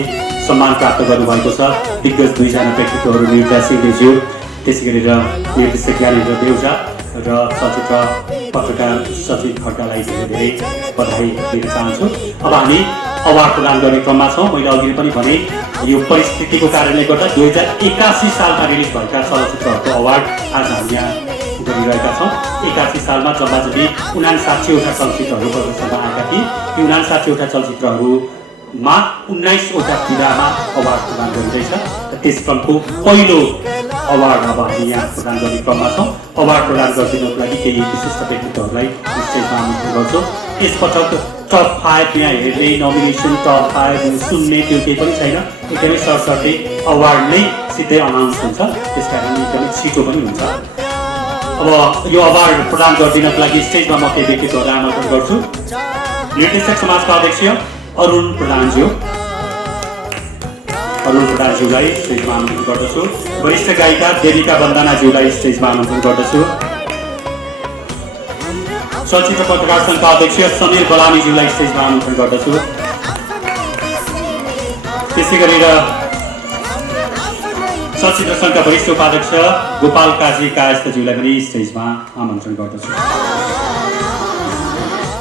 सम्मान प्राप्त गर्नुभएको छ दिग्गज दुईजना व्यक्तित्वहरू निर्मला सिंहज्यू, त्यसै गरेर निर्देशक ज्ञानेन्द्र देउजा र चलचित्र पत्रकार सचिव खड्कालाई धेरै धेरै बधाई दिन चाहन्छु। अब हामी अवार्ड प्रदान गर्ने क्रममा छौँ। मैले अघि पनि भने यो परिस्थितिको कारणले गर्दा 2081 सालमा रिलिज भएका चलचित्रहरूको अवार्ड आज हामी यहाँ गरिरहेका छौँ। 81 सालमा जम्माजम्मी 59वटा चलचित्रहरू प्रदर्शनमा आएका थिए। ती 59वटा चलचित्रहरूमा 19वटा विधामा अवार्ड प्रदान गरिँदैछ। त्यस क्रमको पहिलो अवार्ड अब हामी यहाँ प्रदान गर्ने क्रममा छौँ। अवार्ड प्रदान गरिदिनको लागि केही विशिष्ट व्यक्तित्वहरूलाई स्टेजमा आमन्त्रण गर्छु। यसपटक टप 5 यहाँ हेर्ने नोमिनेसन टप 5 सुन्ने त्यो केही पनि छैन। एकदमै सरसर्ती अवार्ड नै सिधै अनाउन्स हुन्छ, त्यसकारण एकदमै छिटो पनि हुन्छ। अब यो अवार्ड प्रदान गरिदिनको लागि स्टेजमा म केही व्यक्तित्वहरूलाई आमन्त्रण गर्छु। निर्देशक समाजका अध्यक्ष अरुण प्रधानज्यू, अरुण प्रधानज्यूलाई स्टेजमा आमन्त्रण गर्दछु। वरिष्ठ गायिका देविका वन्दनाज्यूलाई स्टेजमा आमन्त्रण गर्दछु। चलचित्र पत्रकार सङ्घका अध्यक्ष समीर बलामीज्यूलाई स्टेजमा आमन्त्रण गर्दछु। त्यसै गरेर चलचित्र सङ्घका वरिष्ठ उपाध्यक्ष गोपाल काजी कायस्थज्यूलाई पनि स्टेजमा आमन्त्रण गर्दछु।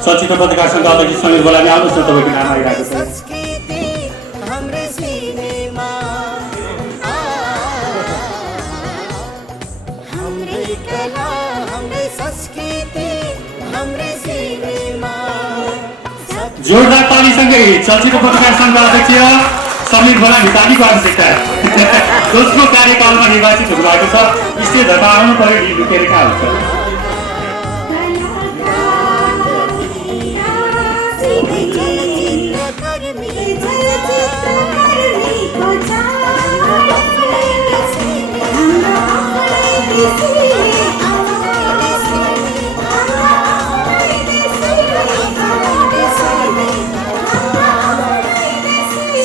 चलचित्र पत्रकार सङ्घका अध्यक्ष समीर बलामी आउनुहोस् न, तपाईँको नाम आइरहेको छ। हमरे सिनेमा हमरे कला हमरे संस्कृति हमरे सिनेमा जोरदार तालीसँगै चलचित्र पत्रकार सङ्घका अध्यक्ष समीर बलामी तालीको आवश्यकता। दोस्रो कार्यकालमा निर्वाचित हुनुभएको छ। स्टेजहरूमा आउनु पर्यो नि, लुकेर कहाँ हुन्छ।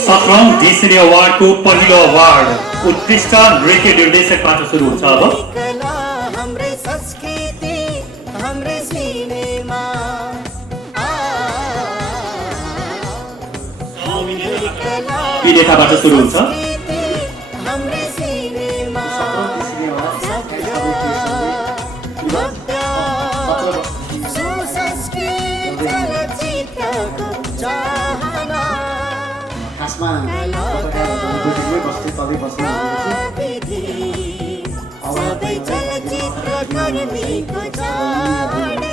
सत्रौं डिसिनी अवार्डको पहिलो अवार्ड उत्कृष्ट नृत्य निर्देशकबाट सुरु हुन्छ। अब कला हमरे संस्कृति हमरे सिनेमा विजेताबाट सुरु हुन्छ। हमरे सिनेमा सुसंस्कृत चलचित्रको चाहना खासमा पत्रकारहरू बस्दै तलै बस्नु सबै चलचित्र कर्मीको चाहना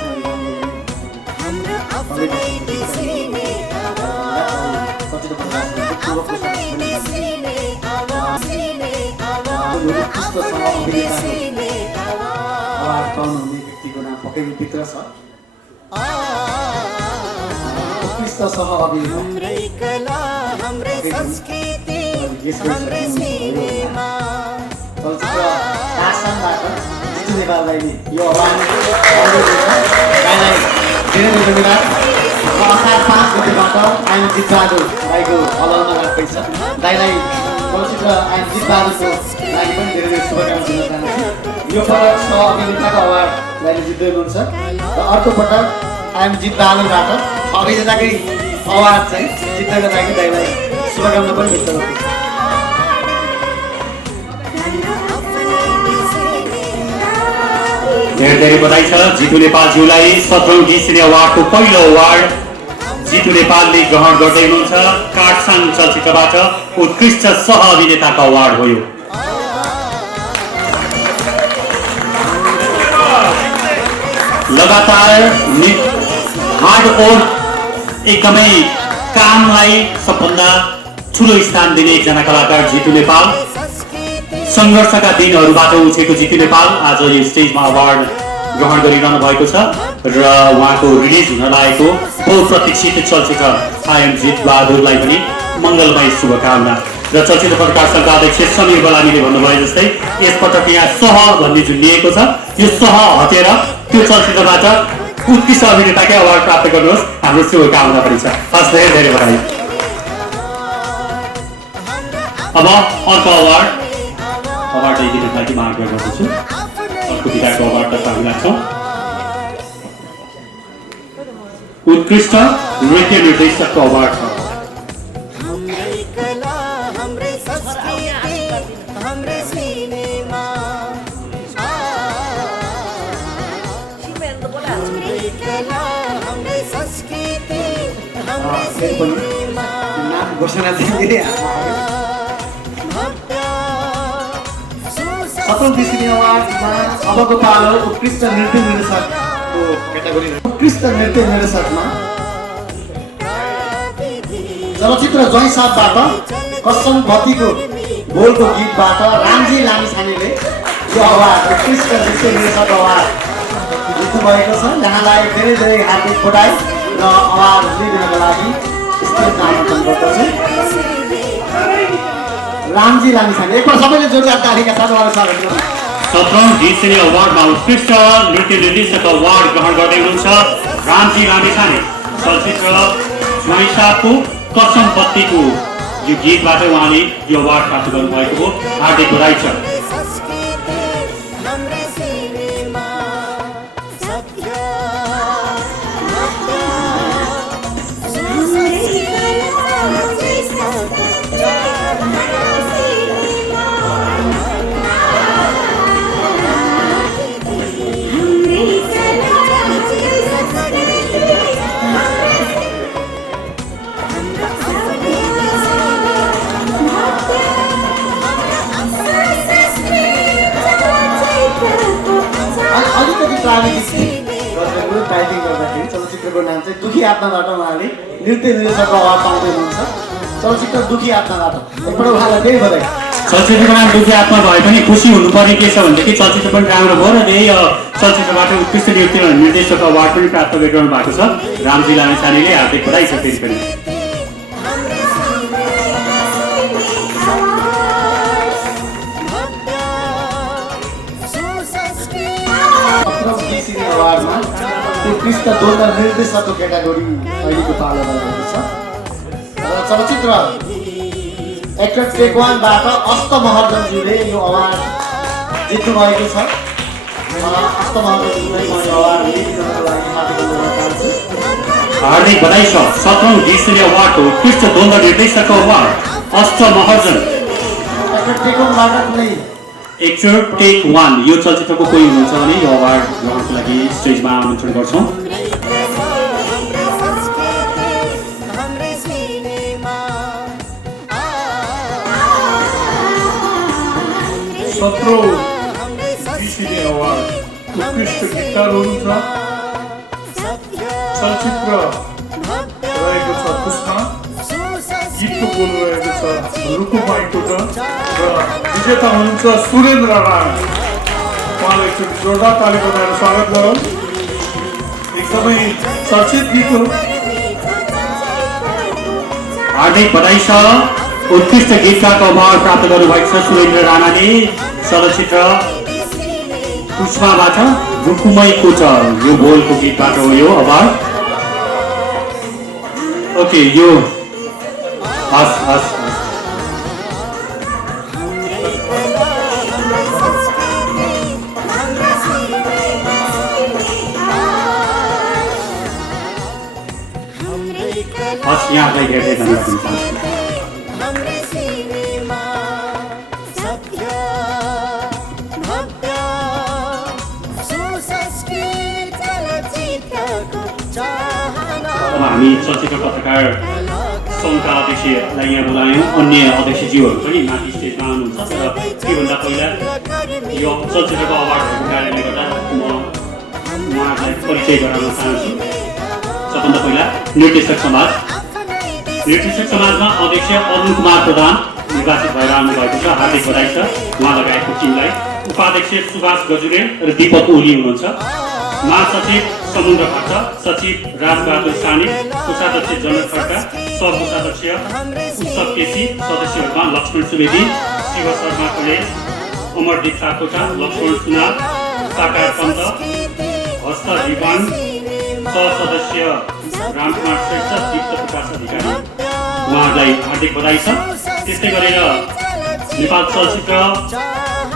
हाम्रो आफ्नै देशले आफ्नै देशले अवार्ड पाउनुहुने व्यक्तिको नाम पक्कै भित्र छ। उत्कृष्ट सह अभिनेता हमरे कला हमरे संस्कृति हमरे सिनेमा चलचित्र आसामबाट जितु नेपाललाई नि यो अवार्ड धेरै धन्यवाद। असार 5 गतेबाट आइएम जितबहादुर दाइको अलाउन लाग्दैछ। दाइलाई चलचित्र आइएम जितबहादुरको लागि पनि धेरै धेरै शुभकामना दिन चाहन्छु। यो पटक सह अभिनेताको अवार्ड दाइले जित्दै हुनुहुन्छ र अर्को पटक आइएम जितबहादुरबाट अभिनेताकै अवार्ड चाहिँ जित्नको लागि दाइलाई शुभकामना पनि व्यक्त गर्छु। धेरै धेरै बधाई छ जितु नेपालज्यूलाई। 17औं डिसिनी अवार्डको पहिलो अवार्ड जितु नेपालले ग्रहण गर्दै हुनुहुन्छ। काठसाङ चलचित्रबाट उत्कृष्ट सह अभिनेताको अवार्ड हो यो। लगातार हार्ड वर्क, एकदमै कामलाई सबभन्दा ठुलो स्थान दिने एकजना कलाकार जितु नेपाल। सङ्घर्षका दिनहरूबाट उठेको जितु नेपाल आज यो स्टेजमा अवार्ड ग्रहण गरिरहनु भएको छ र उहाँको रिलिज हुन लागेको बहुप्रतीक्षित चलचित्र आइएम जितबहादुरलाई पनि मङ्गलमय शुभकामना। र चलचित्र पत्रकार सङ्घका अध्यक्ष समीर बलामीले भन्नुभयो जस्तै यसपटक यहाँ सह भन्ने जुन लिएको छ, यो सह हटेर त्यो चलचित्रबाट उत्कृष्ट अभिनेताकै अवार्ड प्राप्त गर्नुहोस्, हाम्रो शुभकामना पनि छ। हस्, धेरै धेरै बधाई। अब अर्को अवार्ड दिनको लागि माग गर्दछु। अर्को विधाको अवार्डतर्फ हामी लाग्छौँ। उत्कृष्ट नृत्य निर्देशकको अवार्ड छ। हमरे कला हमरे संस्कृति हमरे सिनेमा हमरे कला हमरे संस्कृति हमरे सिनेमा नाम घोषणा दिँदै 17औं डिसिनी अवार्डमा अबको पालो उत्कृष्ट नृत्य निर्देशकको क्याटेगोरी। उत्कृष्ट नृत्य निर्देशकमा चलचित्र जय साथबाट कसम भतीको बोलको गीतबाट रामजी लामिछानेले यो अवार्ड उत्कृष्ट दृश्य निर्देशक अवार्ड जित्नुभएको छ। यहाँलाई धेरै धेरै हार्दिक बधाई र अवार्ड लिइदिनको लागि स्टेजमा आमन्त्रण गर्दछु। रामजी लामिछाने एकपल्ट सबैले जोरदार तालीका साथ उहाँलाई स्वागत गरौँ। 17औं जी सिने अवार्डमा उत्कृष्ट नृत्य निर्देशक अवार्ड ग्रहण गर्दै हुनुहुन्छ रामजी लामिछाने। चलचित्र ज्वाइँसाको कसम बत्तीको यो गीतबाट उहाँले यो अवार्ड प्राप्त गर्नुभएको हो। हार्दिक बधाई छ। हमरे सीने में सत्य अलिकति प्राविधिक गर्दाखेरि टाइपिङ गर्दाखेरि चलचित्रको नाम चाहिँ दुखी आत्माबाट उहाँले नृत्य निर्देशक अवार्ड पाउँदै हुनुहुन्छ। चलचित्र दुखी आत्माबाट एकपल्ट उहाँलाई धेरै बधाई। चलचित्रको नाम दुखी आत्मा भए पनि खुसी हुनुपर्ने के छ भनेदेखि चलचित्र पनि राम्रो भयो र यही चलचित्रबाट उत्कृष्ट नृत्य निर्देशक अवार्ड पनि प्राप्त गरिरहनु भएको छ। रामजी लामिछानेले हार्दिक बधाई छ फेरि पनि। 17औं जी सिने अवार्डमा उत्कृष्ट द्वन्द निर्देशकको क्याटेगोरी अहिलेको पालो भएको छ। र चलचित्र एक्टर टेक 1बाट अस्त महर्जनज्यूले यो अवार्ड जित्नुभएको छ। अस्त महर्जनज्यूलाई म यो अवार्ड लिइदिनको लागि हार्दिक धन्यवाद चाहन्छु। हार्दिक बधाई छ। 17औं जी सिने अवार्डको उत्कृष्ट द्वन्द निर्देशक अवार्ड अस्त महर्जन। एक्टर टेक 1बाट कुनै एक्टर टेक 1 यो चलचित्रको कोही हुनुहुन्छ भने यो अवार्ड ग्रहणको लागि स्टेजमा आमन्त्रण गर्छौँ। हमरे सीने में 17औं जी सिने अवार्ड उत्कृष्ट गीतकार हुनुहुन्छ। चलचित्र रहेको छ पुष्पा, गीतको बोल रहेको छ रुकुमाईको र विजेता हुनुहुन्छ सुरेन्द्र राणा। उहाँलाई एकचोटि जोरदार ताली बजाएर स्वागत गरौँ। एकदमै चर्चित गीत हो। हार्दिक बधाई छ। उत्कृष्ट गीतकारको अवार्ड प्राप्त गर्नुभएको छ सुरेन्द्र राणाले। चलचित्र पुष्पाबाट रुकुमैको छ यो बोलको गीतबाट हो यो अवार्ड। ओके यो हस् हस् हस् यहाँलाई धेरै धन्यवाद दिन चाहन्छु। हमरे सीने में सत्य भव्य सुसंस्कृत चलचित्रको चाहना। अब हामी चलचित्र पत्रकार सङ्घका अध्यक्षलाई यहाँ बोलायौँ। अन्य अध्यक्षज्यूहरू पनि माथि स्टेजमा आउनुहुन्छ। तर त्योभन्दा पहिला यो चलचित्रको अवार्ड भएको कारणले गर्दा म उहाँहरूलाई परिचय गराउन चाहन्छु। सबभन्दा पहिला निर्देशक समाजमा अध्यक्ष अरुण कुमार प्रधान निर्वाचित भएर आउनुभएको छ। हार्दिक बधाई छ उहाँ लगायतको टिमलाई। उपाध्यक्ष सुभाष गजुरे र दीपक ओली हुनुहुन्छ। महासचिव समुद्र भट्ट, सचिव राजबहादुर सानी, कोषाध्यक्ष जनक खड्का, सहकोषाध्यक्ष उत्सव केसी, सदस्यहरूमा लक्ष्मण सुवेदी, शिव शर्मा कलेज, अमरदीप सापकोटा, लक्ष्मण सुनार, साकार पन्त, हस्त रिवान, सदस्य रामकुमार श्रेष्ठ, दीप्त प्रकाश अधिकारी। उहाँहरूलाई हार्दिक बधाई छ। त्यस्तै गरेर नेपाल चलचित्र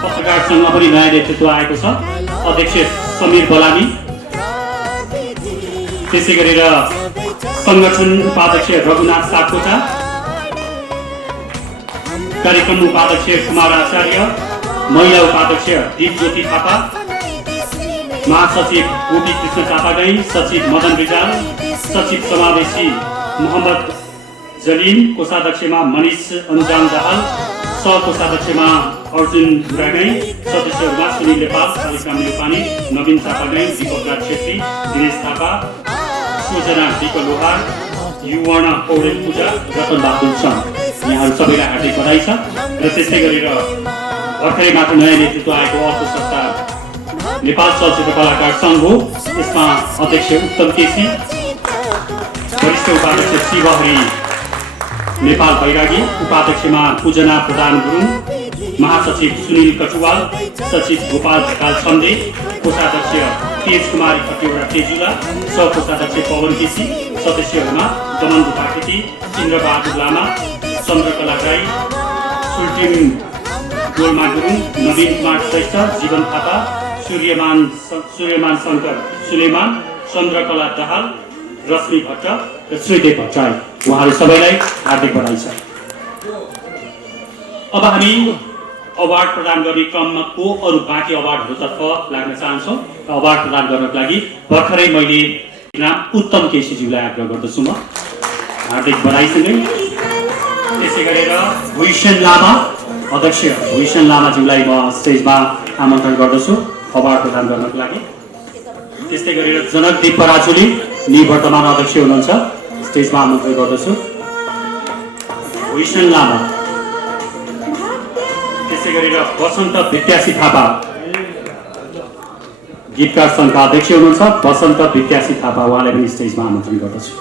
पत्रकार सङ्घमा पनि नयाँ नेतृत्व आएको छ। अध्यक्ष समीर बलामी, त्यसै गरेर सङ्गठन उपाध्यक्ष रघुनाथ सापकोटा, कार्यक्रम उपाध्यक्ष कुमार आचार्य, महिला उपाध्यक्ष दीपज्योति थापा, महासचिव गोपी कृष्ण चापागाई, सचिव मदन रिजाल, सचिव समावेशी मोहम्मद जलिन, कोषाध्यक्षमा मनिष अन्जाम दाहाल, सहकोषाध्यक्षमा अर्जुन बुरागाई, सदस्यहरूमा सुनिल नेपाल, शालिग्राम नेपाली, नवीन चापागाई, दीपक राज छेत्री, दिनेश थापा, सोजना विक लोहार, युवर्ण पौडेल पूजा, रतन बहादुर छ। यहाँहरू सबैलाई हार्दिक बधाई छ। र त्यस्तै गरेर भर्खरै मात्र नयाँ नेतृत्व आएको अर्को संस्था नेपाल चलचित्र कलाकार सङ्घ हो। यसमा अध्यक्ष उत्तम केसी, वरिष्ठ उपाध्यक्ष शिवहरि नेपाल बैरागी, उपाध्यक्षमा पूजना प्रधान गुरुङ, महासचिव सुनिल कटुवाल, सचिव गोपाल ढकाल छन्दे, कोषाध्यक्ष तेज कुमारी खतिवडा तेजुला, सहकोषाध्यक्ष पवन केसी, सदस्यहरूमा दमन बुपाकेती, इन्द्रबहादुर लामा, चन्द्रकला राई, सुल्टिम गोलमा गुरुङ, नवीन कुमार श्रेष्ठ, जीवन थापा, सूर्यमान शङ्कर सुलेमान, चन्द्रकला दाहाल, रश्मि भट्ट र श्रीदेव भट्टराई, उहाँहरू सबैलाई हार्दिक बधाई छ। अब हामी अवार्ड प्रदान गर्ने क्रमको अरू बाँकी अवार्डहरूतर्फ लाग्न चाहन्छौँ। अवार्ड प्रदान गर्नको लागि भर्खरै मैले नाम उत्तम केसीज्यूलाई आग्रह गर्दछु। म हार्दिक बधाईसँगै त्यसै गरेर भुइसेन लामा, अध्यक्ष भुइसेन लामाज्यूलाई म स्टेजमा आमन्त्रण गर्दछु अवार्ड प्रदान गर्नको लागि। त्यस्तै गरेर जनकदीप पराजुली निवर्तमान अध्यक्ष हुनुहुन्छ, स्टेजमा आमन्त्रण गर्दछु भुइसेन लामा। त्यसै गरेर वसन्त भित्यासी थापा गीतकार सङ्घका अध्यक्ष हुनुहुन्छ, वसन्त भित्यासी थापा, उहाँलाई पनि स्टेजमा आमन्त्रण गर्दछु।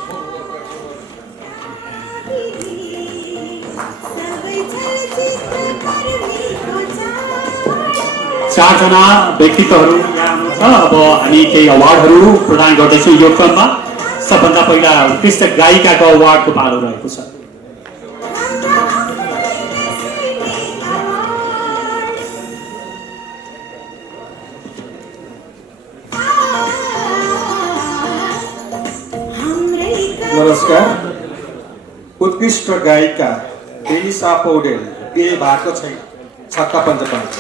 चारजना व्यक्तित्वहरू यहाँ हुनुहुन्छ। अब हामी केही अवार्डहरू प्रदान गर्दैछौँ यो क्रममा। सबभन्दा पहिला उत्कृष्ट गायिकाको अवार्डको पालो रहेको छ। नमस्कार। उत्कृष्ट गायिका बेनिसा पौडेल बिहे भएको छैन, छक्का पञ्चपञ्च।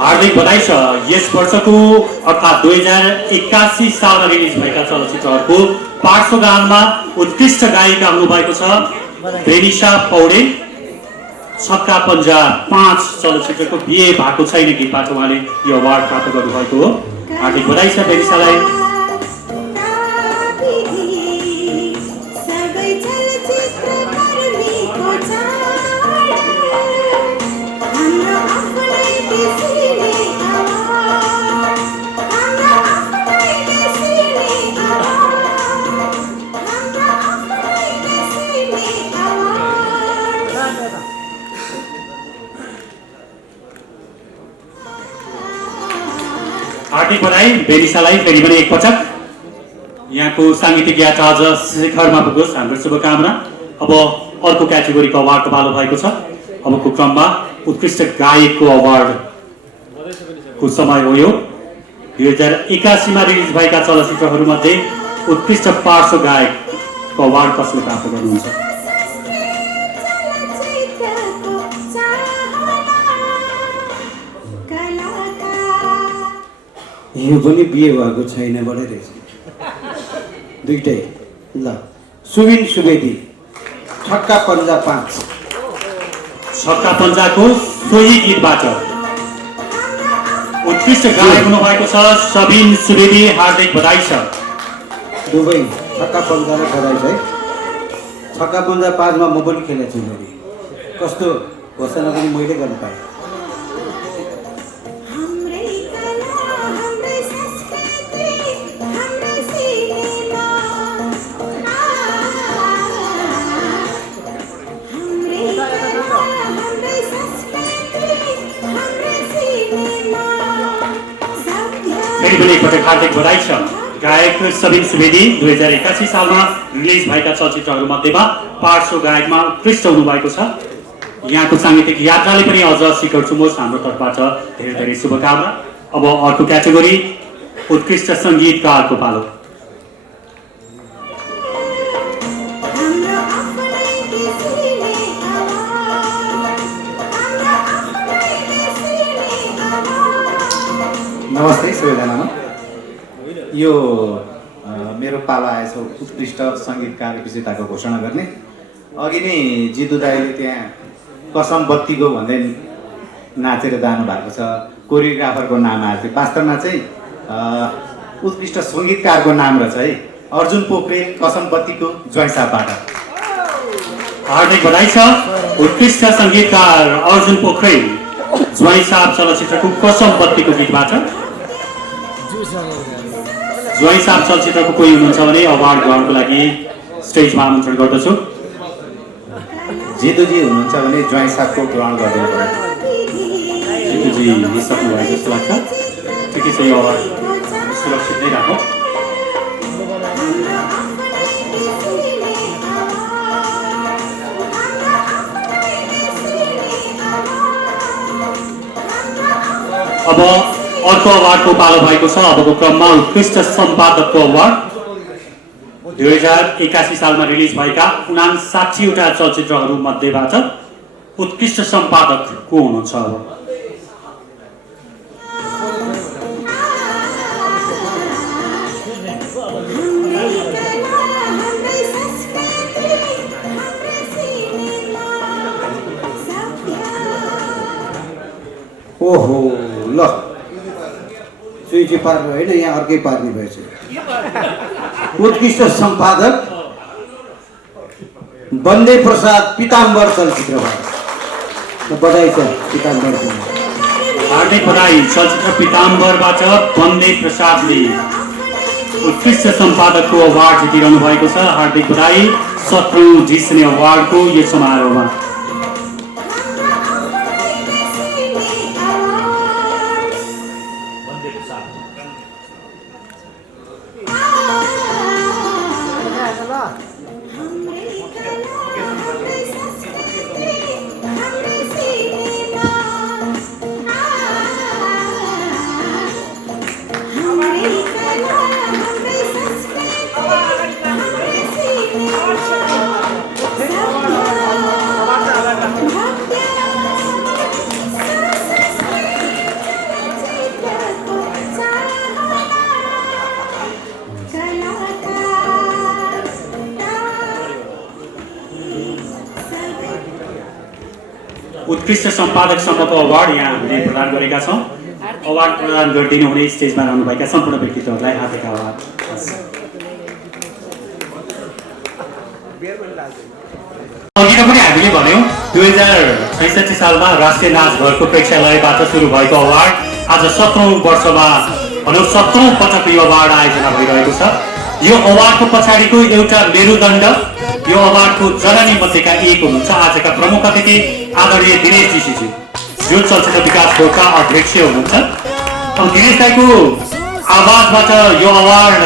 हार्दिक बधाई छ। यस वर्षको अर्थात् 2081 सालमा रिलिज भएका चलचित्रहरूको पार्श्वगानमा उत्कृष्ट गायिका हुनुभएको छ बेनिसा पौडेल। छक्का पञ्जा 5 चलचित्रको बिहे भएको छैन गीतबाट उहाँले यो अवार्ड प्राप्त गर्नुभएको हो। हार्दिक बधाई छ बेनिसालाई। हार्दिक बधाई बेनिसालाई फेरि पनि एकपटक। यहाँको साङ्गीतिक यात्रा अझ शिखरमा पुगोस्, हाम्रो शुभकामना। अब अर्को क्याटेगोरीको अवार्डको पालो भएको छ। अबको क्रममा उत्कृष्ट गायकको अवार्डको समय हो यो। 2081 मा रिलिज भएका चलचित्रहरूमध्ये उत्कृष्ट पार्श्व गायकको अवार्ड कसले प्राप्त गर्नुहुन्छ? यो पनि बिहे भएको छैन बढे रहेछ दुईटै। ल सुबिन सुवेदी, छक्का पन्जा 5। छक्का पन्जाको सोही गीतबाट उत्कृष्ट गायक हुनुभएको छ सबिन सुवेदी। हार्दिक बधाई छ। दुवै छक्का पन्जालाई बधाई छ है। छक्का पन्जा 5 मा म पनि खेलेको छु। मैले कस्तो घोषणा पनि मैले गर्न पाएँ। फेरि पनि एकपटक हार्दिक बधाई छ। गायक सबिन सुवेदी 2081 सालमा रिलिज भएका चलचित्रहरूमध्येमा पार्श्व गायकमा उत्कृष्ट हुनुभएको छ। यहाँको साङ्गीतिक यात्राले पनि अझ शिखर छुमोस्, हाम्रो तर्फबाट धेरै धेरै शुभकामना। अब अर्को क्याटेगोरी उत्कृष्ट सङ्गीतकारको पालो। नमस्ते सबैजनामा। यो मेरो पालो आएछ उत्कृष्ट सङ्गीतकार विजेताको घोषणा गर्ने। अघि नै जितु दाईले त्यहाँ कसम बत्तीको भन्दै नाचेर जानु भएको छ। कोरियोग्राफरको नाम आएको थियो, वास्तवमा चाहिँ उत्कृष्ट सङ्गीतकारको नाम रहेछ है, अर्जुन पोखरेल, कसम बत्तीको जयसाबाट। हार्दिक बधाई छ। उत्कृष्ट सङ्गीतकार अर्जुन पोखरेल ज्वाइँ साहब चलचित्रको कसम बत्तीको गीतबाट ज्वाइँ साहब चलचित्रको कोही हुनुहुन्छ भने अवार्ड ग्रहणको लागि स्टेजमा आमन्त्रण गर्दछु। जितुजी हुनुहुन्छ भने ज्वाइँ साहबको ग्रहण गरिदिनु पर्यो। जितुजी हिँडिसक्नु भयो जस्तो लाग्छ। ठिकै छ, यो अवार्ड सुरक्षित नै राखौँ। अब अर्को अवार्डको पालो भएको छ। अबको क्रममा उत्कृष्ट सम्पादकको अवार्ड 2081 सालमा रिलिज भएका 59वटा चलचित्रहरू मध्येबाट उत्कृष्ट सम्पादक को हुनुहुन्छ? अब ओहो ल चुइची पार्नु होइन, यहाँ अर्कै पार्ने भएछ। उत्कृष्ट सम्पादक वन्दे प्रसाद पिताम्बर चलचित्रबाट बधाई छ। पिताम्बरको हार्दिक बधाई। चलचित्र पिताम्बरबाट वन्दे प्रसादले उत्कृष्ट सम्पादकको अवार्ड जितिरहनु भएको छ। हार्दिक बधाई 17औं जिस्ने अवार्डको यो समारोहमा। उत्कृष्ट सम्पादकसम्मको अवार्ड यहाँ हामीले प्रदान गरेका छौँ। अवार्ड प्रदान गरिदिनु हुने स्टेजमा रहनुभएका सम्पूर्ण व्यक्तित्वहरूलाई हार्दिक आभार। अघि पनि हामीले भन्यौँ 2066 सालमा राष्ट्रिय नाचघरको प्रेक्षालयबाट सुरु भएको अवार्ड आज 17औं वर्षमा भनौँ 17औं पटक यो अवार्ड आयोजना भइरहेको छ। यो अवार्डको पछाडिको एउटा मेरुदण्ड, यो अवार्डको जननी मध्येका एक हुनुहुन्छ आजका प्रमुख अतिथि आदरणीय दिनेश जीजी, जो चलचित्र विकास बोर्डका अध्यक्ष हुनुहुन्छ। दिनेश दाईको आवाजबाट यो अवार्ड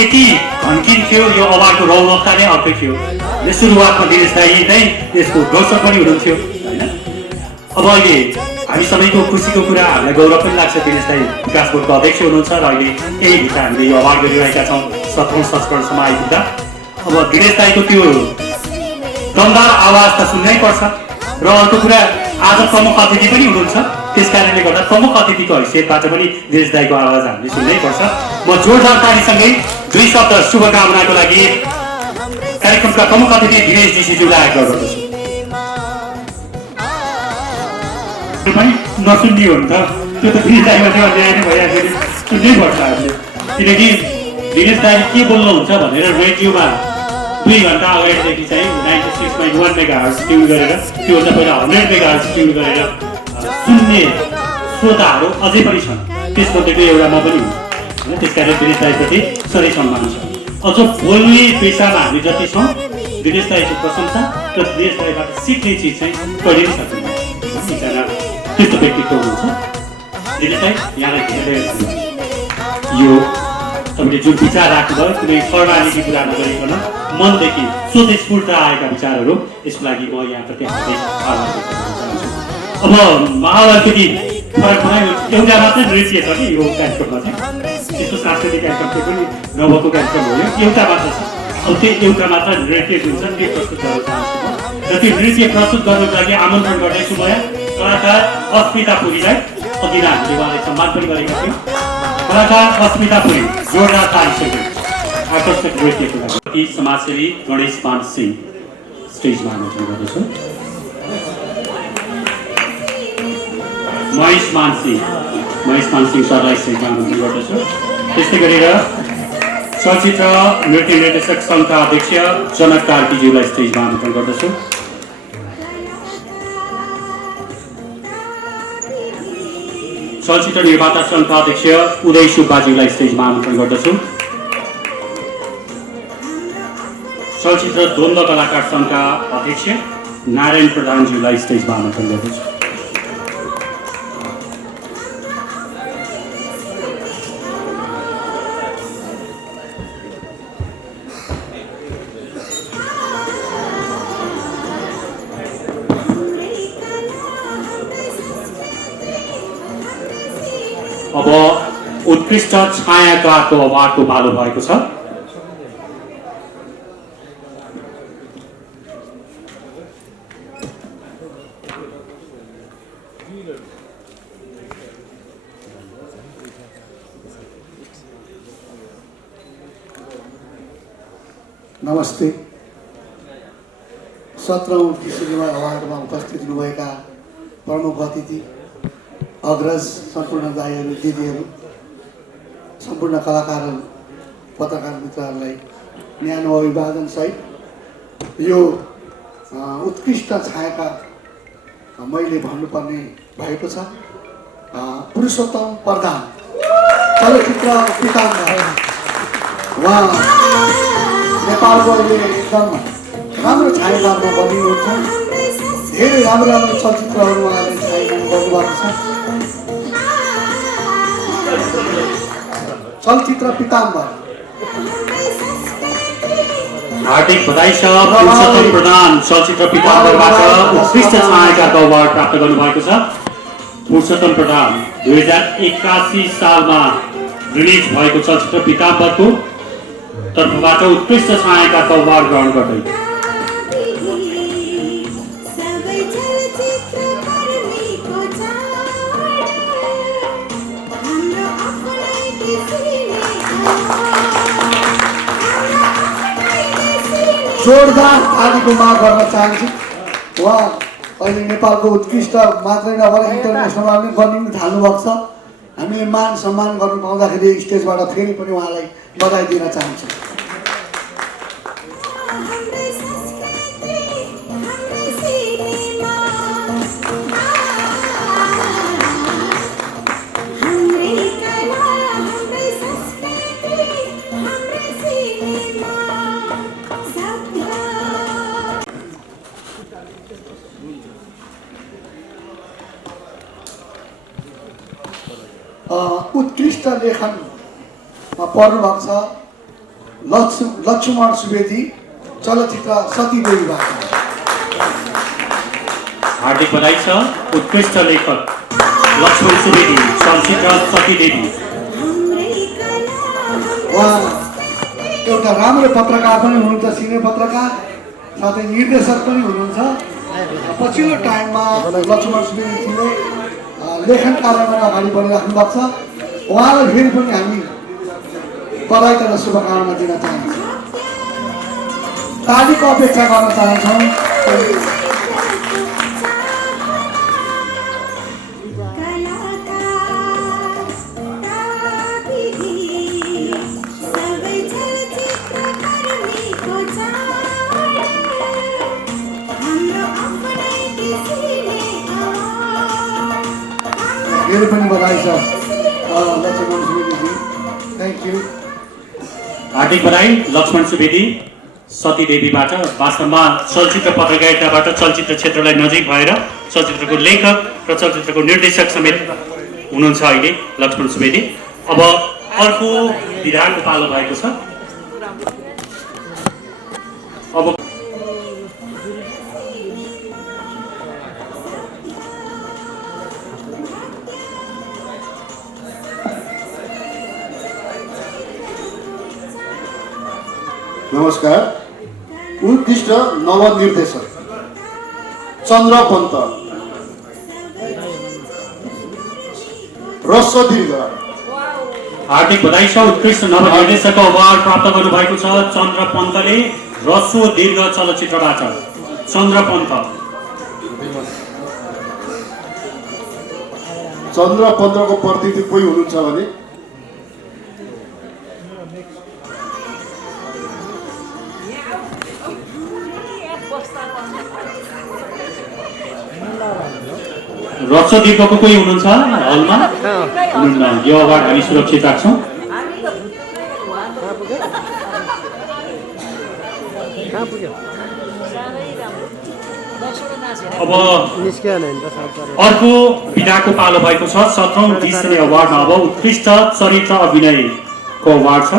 यति धन्किन्थ्यो, यो अवार्डको रौनकता नै अर्कै थियो। सुरुवातमा दिनेश दाई नै यसको दर्शक पनि हुनुहुन्थ्यो होइन। अब अहिले हामी सबैको खुसीको कुरा, हामीलाई गौरव पनि लाग्छ। दिनेश दाई विकास बोर्डको अध्यक्ष हुनुहुन्छ र अहिले यही भित्र हामीले यो अवार्ड गरिरहेका छौँ 17औं संस्करणसम्म आइपुग्दा। अब दिनेश दाईको त्यो दमदार आवाज त सुन्नै पर्छ र अर्को कुरा आज प्रमुख अतिथि पनि हुनुहुन्छ, त्यस कारणले गर्दा प्रमुख अतिथिको हैसियतबाट पनि दिनेश दाईको आवाज हामीले सुन्नै पर्छ। म जोरदार तालीसँगै दुई शब्द शुभकामनाको लागि कार्यक्रमका प्रमुख अतिथि दिनेश जीजीज्यूलाई आग्रह गर्दछु। पनि नसुन्ने हो नि त, त्यो त दिनेश दाईमा चाहिँ अन्याय नै भइहाल्यो, सुन्नै पर्छ हामीले। किनकि दिनेश दाईले के बोल्नुहुन्छ भनेर रेडियोमा 2 घन्टा अगाडिदेखि चाहिँ 96.1 मेगाहर्ज ट्युन गरेर, त्योभन्दा पहिला 100 मेगाहर्ज ट्युन गरेर सुन्ने श्रोताहरू अझै पनि छन्। त्यसमध्येको एउटा म पनि हुँ होइन। त्यस कारण दिनेश दाईप्रति सधैँ सम्मान छ। अझ बोल्ने पेसामा हामी जति छौँ, दिनेश दाईको प्रशंसा र दिनेश दाईबाट सिक्ने चिज चाहिँ कहिले पनि सक्दैन। एकजना त्यस्तो व्यक्तित्व हुनुहुन्छ। दिनेश दाई, यहाँलाई धेरै धन्यवाद। यो तपाईँले जुन विचार राख्नुभयो, कुनै फर्मालिटी कुरा नगरिकन मनदेखि स्वतस्फूर्त आएका विचारहरू, यसको लागि म यहाँप्रति हार्दिक आभार व्यक्त गर्न चाहन्छु। अब महाभारतको फरक बनायो, एउटा मात्रै नृत्य छ कि यो कार्यक्रममा चाहिँ, यस्तो सांस्कृतिक कार्यक्रम चाहिँ पनि नभएको कार्यक्रम हो। एउटा मात्र छ। अब त्यो एउटा मात्र नृत्य जुन छ त्यो प्रस्तुत गर्न चाहन्छु म। र त्यो नृत्य प्रस्तुत गर्नको लागि आमन्त्रण गर्दैछु म यहाँ कलाकार अस्मिता पुरीलाई। अघि नै हामीले उहाँलाई सम्मान पनि गरेका थियौँ। कलाकार अस्मिता पुरी, जोरदार तालीसँग आकर्षक नृत्यको लागि समाजसेवी गणेश मान सिंह स्टेजमा आमन्त्रण गर्दछु। महेश मान सिंह सरलाई स्टेजमा आमन्त्रण गर्दछु। त्यस्तै गरेर चलचित्र नृत्य निर्देशक सङ्घका अध्यक्ष जनक कार्कीज्यूलाई स्टेजमा आमन्त्रण गर्दछु। चलचित्र निर्माता सङ्घका अध्यक्ष उदय सुब्बाजीलाई स्टेजमा आमन्त्रण गर्दछु। चलचित्र द्वन्द्व कलाकार सङ्घका अध्यक्ष नारायण प्रधानज्यूलाई स्टेजमा आमन्त्रण गर्दछु। अब उत्कृष्ट छायाकारको अवार्डको पालो भएको छ। नमस्ते। 17औं सिनेमा अवार्डमा उपस्थित हुनुभएका प्रमुख अतिथि अग्रज, सम्पूर्ण दाइहरू, दिदीहरू, सम्पूर्ण कलाकारहरू, पत्रकार मित्रहरूलाई न्यानो अभिवादन सहित यो उत्कृष्ट छायाका मैले भन्नुपर्ने भएको छ। पुरुषोत्तम प्रधान चलचित्र पिताम्बर, उहाँ नेपालको अहिले एकदम राम्रो छायाकारमा बनिनुहुन्छ। धेरै राम्रो राम्रो चलचित्रहरू उहाँले छायाङ्कन गर्नुभएको छ। चलचित्र पिताम्बर हार्दिक बधाई छ। पुरुषोत्तम प्रधान चलचित्र पिताम्बरबाट उत्कृष्ट छायाकारको अवार्ड प्राप्त गर्नुभएको छ। पुरुषोत्तम प्रधान 2081 सालमा रिलिज भएको चलचित्र पिताम्बरको तर्फबाट उत्कृष्ट छायाकारको अवार्ड ग्रहण गर्दै जोरदार तालीको माग गर्न चाहन्छु। उहाँ अहिले नेपालको उत्कृष्ट मात्रै नभएर इन्टरनेसनलमा पनि बनिन थाल्नुभएको छ। हामीले मान सम्मान गर्नु पाउँदाखेरि स्टेजबाट फेरि पनि उहाँलाई बधाई दिन चाहन्छु। उत्कृष्ट लेखनमा पर्नुभएको छ लक्ष्मण सुवेदी, चलचित्र सतीदेवीबाट। हार्दिक बधाई छ। उत्कृष्ट लेखक लक्ष्मण सुवेदी, चलचित्र सतीदेवी। उहाँ एउटा राम्रो पत्रकार पनि हुनुहुन्छ, सिने पत्रकार, साथै निर्देशक पनि हुनुहुन्छ। पछिल्लो टाइममा लक्ष्मण सुवेदीजीले लेखन कार्यमा अगाडि बढिराख्नु भएको छ। उहाँलाई फेरि पनि हामी बधाई तथा शुभकामना दिन चाहन्छौँ। तालीको अपेक्षा गर्न चाहन्छौँ। फेरि पनि बधाई छ लक्ष्मण सुवेदीजी, थ्याङ्क यू। हार्दिक बधाई लक्ष्मण सुवेदी सतीदेवीबाट। वास्तवमा चलचित्र पत्रकारिताबाट चलचित्र क्षेत्रलाई नजिक भएर चलचित्रको लेखक र चलचित्रको निर्देशक समेत हुनुहुन्छ अहिले लक्ष्मण सुवेदी। अब अर्को विधाको पालो भएको छ। अब नमस्कार। उत्कृष्ट नवनिर्देशक चन्द्र पन्त, ह्रस्व दीर्घ। हार्दिक बधाई छ। उत्कृष्ट नवनिर्देशकको अवार्ड प्राप्त गर्नुभएको छ चन्द्र पन्तले ह्रस्व दीर्घ चलचित्रबाट। चन्द्र पन्त। चन्द्र पन्तको प्रतिनिधि कोही हुनुहुन्छ भने रक्ष दीर्घको कोही हुनुहुन्छ हलमा? हुनुहुन्न। यो अवार्ड हामी सुरक्षित राख्छौँ। अब अर्को विधाको पालो भएको छ 17औं डिसनी अवार्डमा। अब उत्कृष्ट चरित्र अभिनयको अवार्ड छ।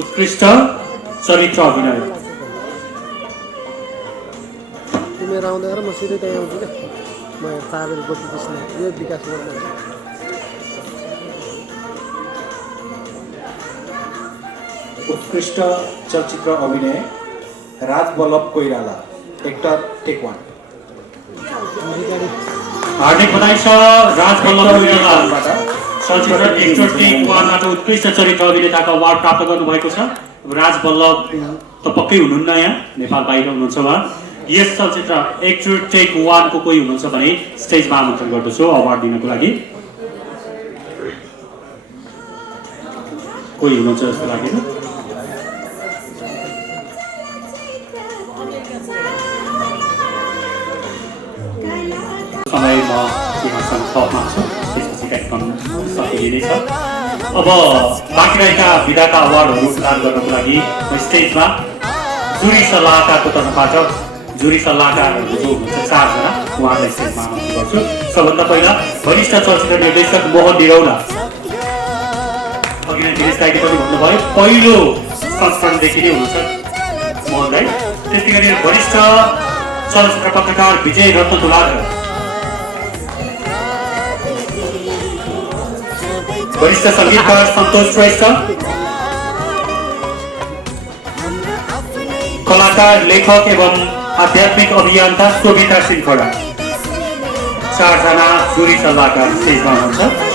उत्कृष्ट चरित्र अभिनय तिमीहरू आउँदा र म सिधै त्यहीँ आउँछु क्या म तारेर बत्ती बस्ने यो विकास गर्नु उत्कृष्ट चलचित्र अभिनय राज वल्लभ कोइराला एक्टर टेक 1। हार्दिक बधाई छ राज वल्लभ कोइरालाबाट चलचित्र एक्टर टेक 1 बाट उत्कृष्ट चरित्र अभिनेताको अवार्ड प्राप्त गर्नुभएको छ। राज वल्लभ त पक्कै हुनुहुन्न, यहाँ नेपाल बाहिर हुनुहुन्छ उहाँ। यस चलचित्र एक्टर टेक 1 को कोही हुनुहुन्छ भने स्टेजमा आमन्त्रण गर्दछु अवार्ड दिनको लागि। कोही हुनुहुन्छ जस्तो लागेन। समय म यहाँसँग थप माग्छु, त्यसपछि कार्यक्रम सकिनेछ। अब बाँकी रहेका विधाका अवार्डहरू प्रदान गर्नको लागि स्टेजमा जुरी सल्लाहकारको तर्फबाट जुरी सल्लाहकारहरू जो हुनुहुन्छ 4 जना उहाँलाई स्टेजमा आमन्त्रण गर्छु। सबभन्दा पहिला वरिष्ठ चलचित्र निर्देशक मोहन निरौला। अघि नै दिनेश दाइले पनि भन्नुभयो पहिलो संस्करणदेखि नै हुनुहुन्छ मोहनलाई। त्यसै गरी वरिष्ठ चलचित्र पत्रकार विजय रत्न तुलाधर, वरिष्ठ सङ्गीतकार सन्तोष श्रेष्ठ, कलाकार लेखक एवं आध्यात्मिक अभियन्ता शोभिता श्रृङ्खला। 4 जना जुरी सल्लाहकार स्टेजमा हुनुहुन्छ।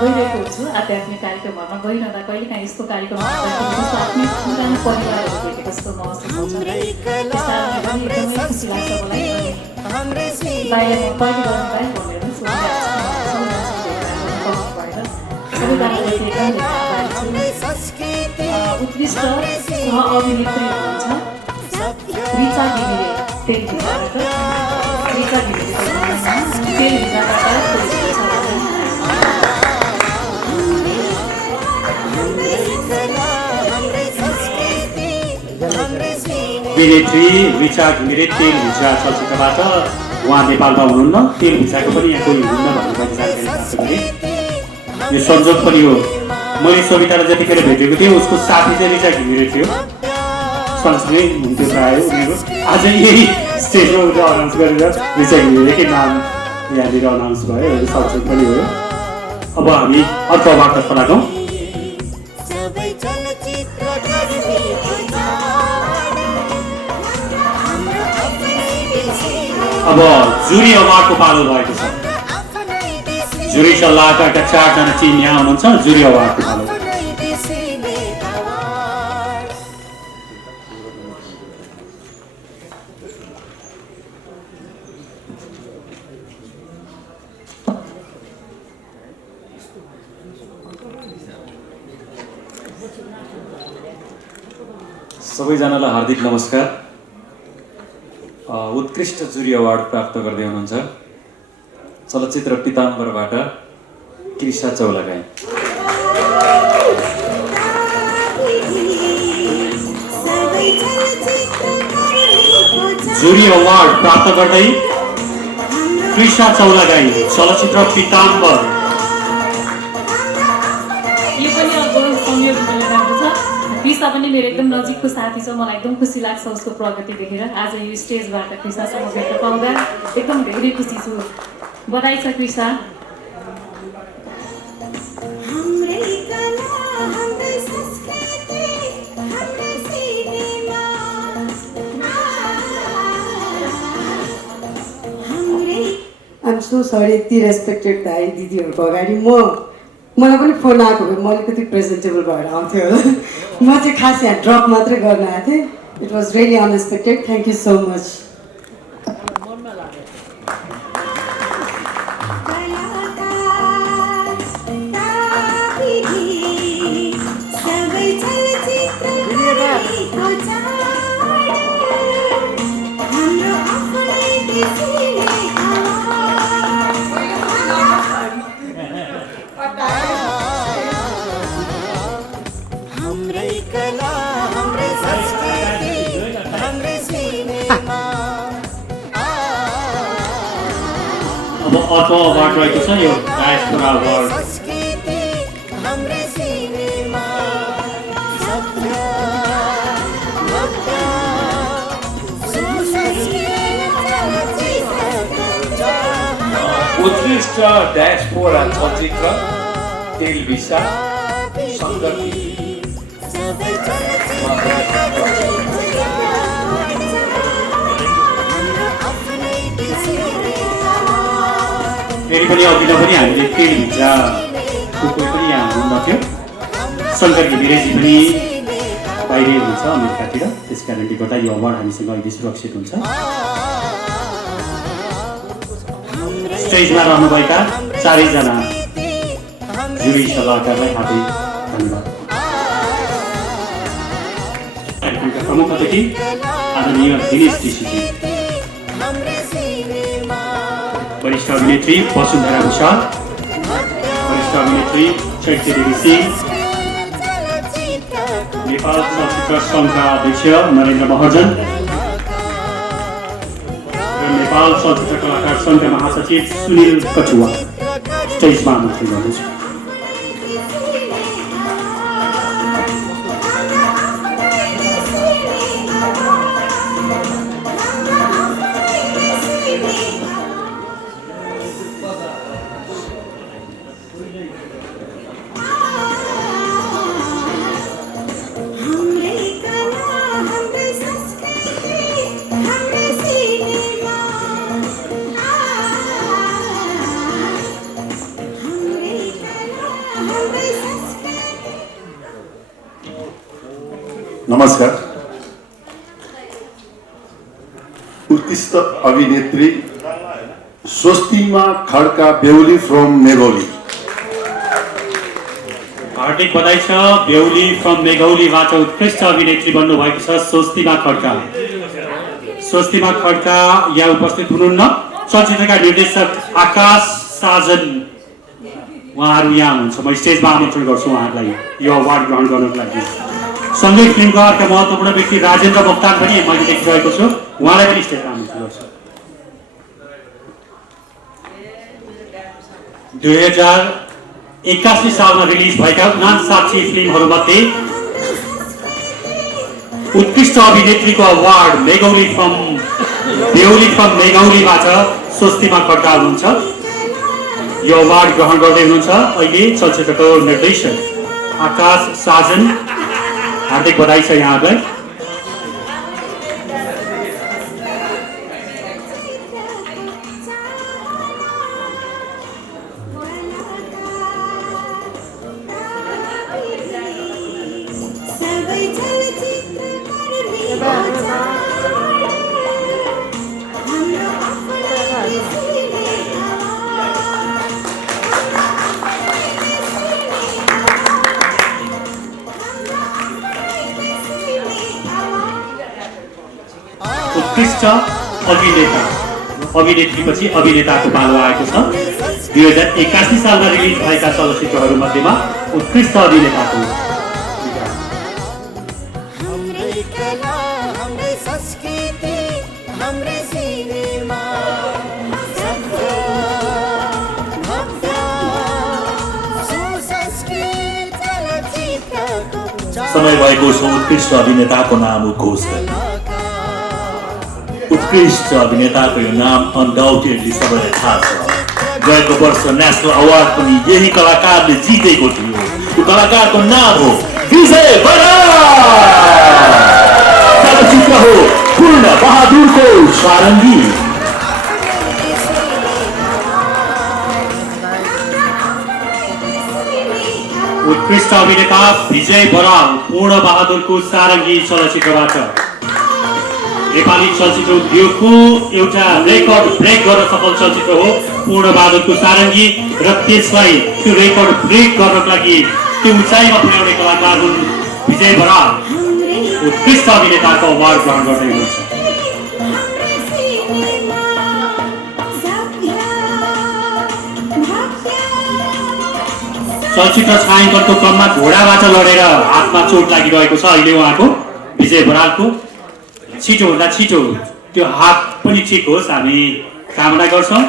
गइरहेको हुन्छु आध्यात्मिक कार्यक्रमहरूमा गइरहँदा कहिलेकाहीँ यस्तो कार्यक्रम जस्तो आफ्नै पुरानो परिवारहरू भेटेको जस्तो महसुस हुन्छ। त्यस कारणले पनि एकदमै खुसी लाग्छ मलाई। बाहिर म कहिले गर्नु पाएँ भनेर सबैजनालाई एकदम उत्कृष्ट सह अभिनेत्री हुनुहुन्छ रिचा घिमिरे तेलभिजाबाट। रिचा घिमिरे तेलभिजाबाट अभिनेत्री रिचा घिमिरे तेलभिजा चलचित्रबाट। उहाँ नेपालमा हुनुहुन्न, तेलभिजाको पनि यहाँ कोही हुनुहुन्न भन्ने मैले जानकारी प्राप्त गरेँ। यो संजोग पनि हो। मैले सवितालाई जतिखेर भेटेको थिएँ उसको साथी चाहिँ रिचा घिमिरे थियो, सँगसँगै हुन्थ्यो प्रायः उनीहरू। आज यही स्टेजमा उठेर अनाउन्स गरेर रिचा घिमिरेकै नाम यहाँनिर अनाउन्स भयो, यो संजोग पनि हो। अब हामी अर्को अवार्डतर्फ लागौँ। अब जुरी अवार्डको पालो भएको छ। जुरी सल्लाहकारका 4 जना टिम यहाँ हुनुहुन्छ। जुरी अवार्डको पालो। सबैजनालाई हार्दिक नमस्कार। उत्कृष्ट जुरी अवार्ड प्राप्त गर्दै हुनुहुन्छ चलचित्र पिताम्बरबाट कृषा चौलागाई। जुरी अवार्ड प्राप्त गर्दै कृष्ण चौलागाई चलचित्र पीताम्बर। यो पनि अब संयोग मिलेको छ। कृष्ण पनि मेरो एकदम नजिकको साथी छ। मलाई एकदम खुसी लाग्छ उसको प्रगति देखेर। आज यो स्टेजबाट कृष्णसँग भेट्न पाउँदा एकदम धेरै खुसी छु। बधाई छ कृष्ण। आइएम सो सरी यति रेस्पेक्टेड दाइ दिदीहरूको अगाडि मलाई पनि फोन आएको भए म अलिकति प्रेजेन्टेबल भएर आउँथ्यो होला। म चाहिँ खास यहाँ ड्रप मात्रै गर्न आएको थिएँ। It was really unexpected. Thank you so much. अब अर्को अवार्ड रहेको छ यो डायस्पोरा अवार्ड। उत्कृष्ट डायस्पोरा चलचित्र टेलिभिसा सङ्गति फेरि पनि अघिल्लो पनि हामीले टेलिभिजाको कोही पनि यहाँ हुनुहुन्थ्यो। शङ्कर घिमिरेजी पनि बाहिरै हुनुहुन्छ अमेरिकातिर। त्यस कारणले गर्दा यो अवार्ड हामीसँग अहिले सुरक्षित हुन्छ। स्टेजमा रहनुभएका चारैजना जुरी सल्लाहकारलाई हार्दिक धन्यवाद। कार्यक्रमका प्रमुख अतिथि आदरणीय दिनेश ऋषिजी, वरिष्ठ अभिनेत्री वसुन्धरा भूषाल, वरिष्ठ अभिनेत्री चैत्य देवी सिंह, नेपाल चलचित्र सङ्घका अध्यक्ष नरेन्द्र महर्जन र नेपाल चलचित्र कलाकार सङ्घका महासचिव सुनिल कछुवा स्टेजमा आमन्त्रण गर्दछु। नमस्कार। उत्कृष्ट अभिनेत्री स्वस्तिमा खड्का बेहुली फ्रम मेघौली। हार्दिक बधाई छ। बेहुली फ्रम मेघौलीबाट उत्कृष्ट अभिनेत्री बन्नुभएको छ स्वस्तिमा खड्का। स्वस्तिमा खड्का यहाँ उपस्थित हुनुहुन्न। चलचित्रका निर्देशक आकाश साजन उहाँहरू यहाँ हुनुहुन्छ। म स्टेजमा आमन्त्रण गर्छु उहाँहरूलाई यो अवार्ड ग्रहण गर्नको लागि। सँगै फिल्मका अर्का महत्त्वपूर्ण व्यक्ति राजेन्द्र मोक्तान पनि मैले देखिरहेको छु। उहाँलाई पनि स्टेजमा आमन्त्रण गर्छु। 2081 सालमा रिलिज भएका 59 फिल्महरूमध्ये उत्कृष्ट अभिनेत्रीको अवार्ड बेहुली फ्रम मेघौलीबाट स्वस्तिमा खड्का हुनुहुन्छ। यो अवार्ड ग्रहण गर्दै हुनुहुन्छ अहिले चलचित्रको निर्देशक आकाश साजन। हार्दिक बधाई छ यहाँहरूलाई। उत्कृष्ट अभिनेत्रीपछि अभिनेताको पालो आएको छ। 2081 सालमा रिलिज भएका चलचित्रहरू मध्येमा उत्कृष्ट अभिनेताको संस्कृति, हाम्रो सिनेमा समय भएको छ उत्कृष्ट अभिनेताको नाम उद्घोष गर्ने। उत्कृष्ट अभिनेताको यो नाम अनडाउटेडली सबैलाई थाहा छ। गएको वर्ष नेसनल अवार्ड पनि यही कलाकारले जितेको थियो। त्यो कलाकारको नाम हो विजय बराल। चलचित्र हो पूर्ण बहादुरको सारङ्गी। उत्कृष्ट अभिनेता विजय बराल पूर्ण बहादुरको सारङ्गी चलचित्रबाट नेपाली चलचित्र उद्योगको एउटा रेकर्ड ब्रेक गर्न सफल चलचित्र हो पूर्ण बहादुरको सारङ्गी र त्यसलाई त्यो रेकर्ड ब्रेक गर्नको लागि त्यो उचाइमा पुर्याउने कलाकार हुन् विजय बराल। उत्कृष्ट अभिनेताको अवार्ड ग्रहण गर्दै हुनुहुन्छ। चलचित्र छायाङ्कनको क्रममा घोडाबाट लडेर हातमा चोट लागिरहेको छ अहिले उहाँको विजय बरालको। छिटोभन्दा छिटो त्यो हात पनि ठिक होस् हामी कामना गर्छौँ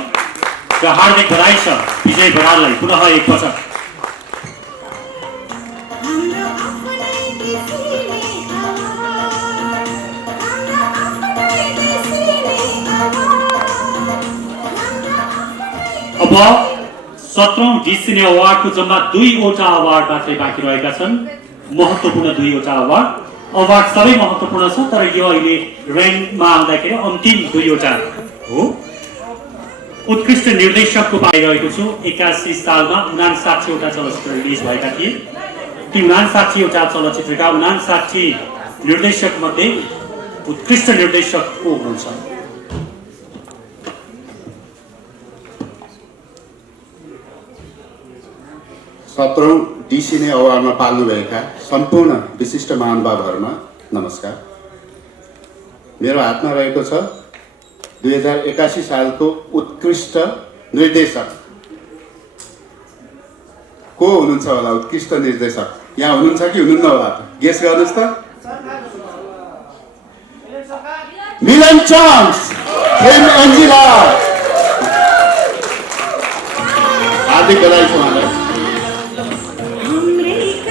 र हार्दिक बधाई छ विजय बराललाई पुनः एकपटक। अब 17औं डिसिने अवार्डको जम्मा 2वटा अवार्ड मात्रै बाँकी रहेका छन्। महत्त्वपूर्ण 2वटा अवार्ड सबै महत्त्वपूर्ण छ तर यो अहिले र्याङ्कमा आउँदाखेरि अन्तिम 2वटा हो। उत्कृष्ट निर्देशकको पाइरहेको छु। 81 सालमा 59वटा चलचित्र रिलिज भएका थिए। ती 59वटा चलचित्रका 59 निर्देशक मध्ये उत्कृष्ट निर्देशक को हुनुहुन्छ? सत्रौं डिसिने अवार्डमा पाल्नुभएका सम्पूर्ण विशिष्ट महानुभावहरूमा नमस्कार। मेरो हातमा रहेको छ 2081 सालको उत्कृष्ट निर्देशक को हुनुहुन्छ होला? उत्कृष्ट निर्देशक यहाँ हुनुहुन्छ कि हुनुहुन्न होला? गेस गर्नुहोस् त। मिलन चाम्स, फिल्म अन्जिला। हार्दिक बधाई छ उहाँलाई।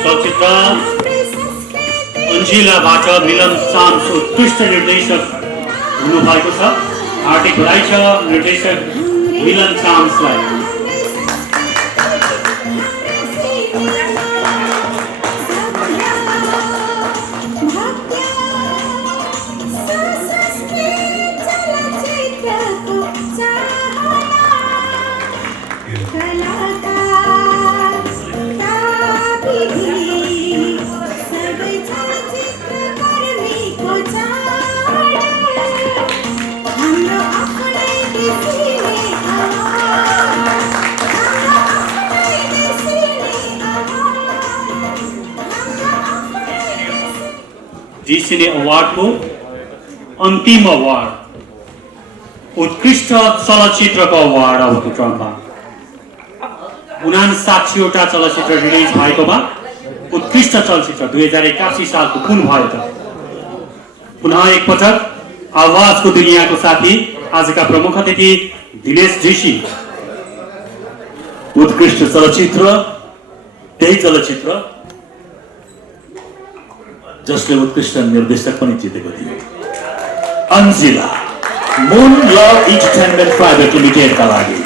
चलचित्र अन्जिलाबाट मिलन चाम्स उत्कृष्ट निर्देशक हुनुभएको छ। हार्दिक बधाई छ निर्देशक मिलन चाम्सलाई। डिसिने अवार्डको अन्तिम अवार्ड उत्कृष्ट चलचित्रको अवार्ड आउँदो क्रममा 59वटा चलचित्र रिलिज भएकोमा उत्कृष्ट चलचित्र 2081 सालको कुन भयो त? पुनः एकपटक आवाजको दुनियाँको साथी आजका प्रमुख अतिथि दिनेश जोशी। उत्कृष्ट चलचित्र त्यही चलचित्र जसले उत्कृष्ट निर्देशक पनि जितेको थियो। अन्जिला मुन लभ इन्टरटेनमेन्ट प्राइभेट लिमिटेडका लागि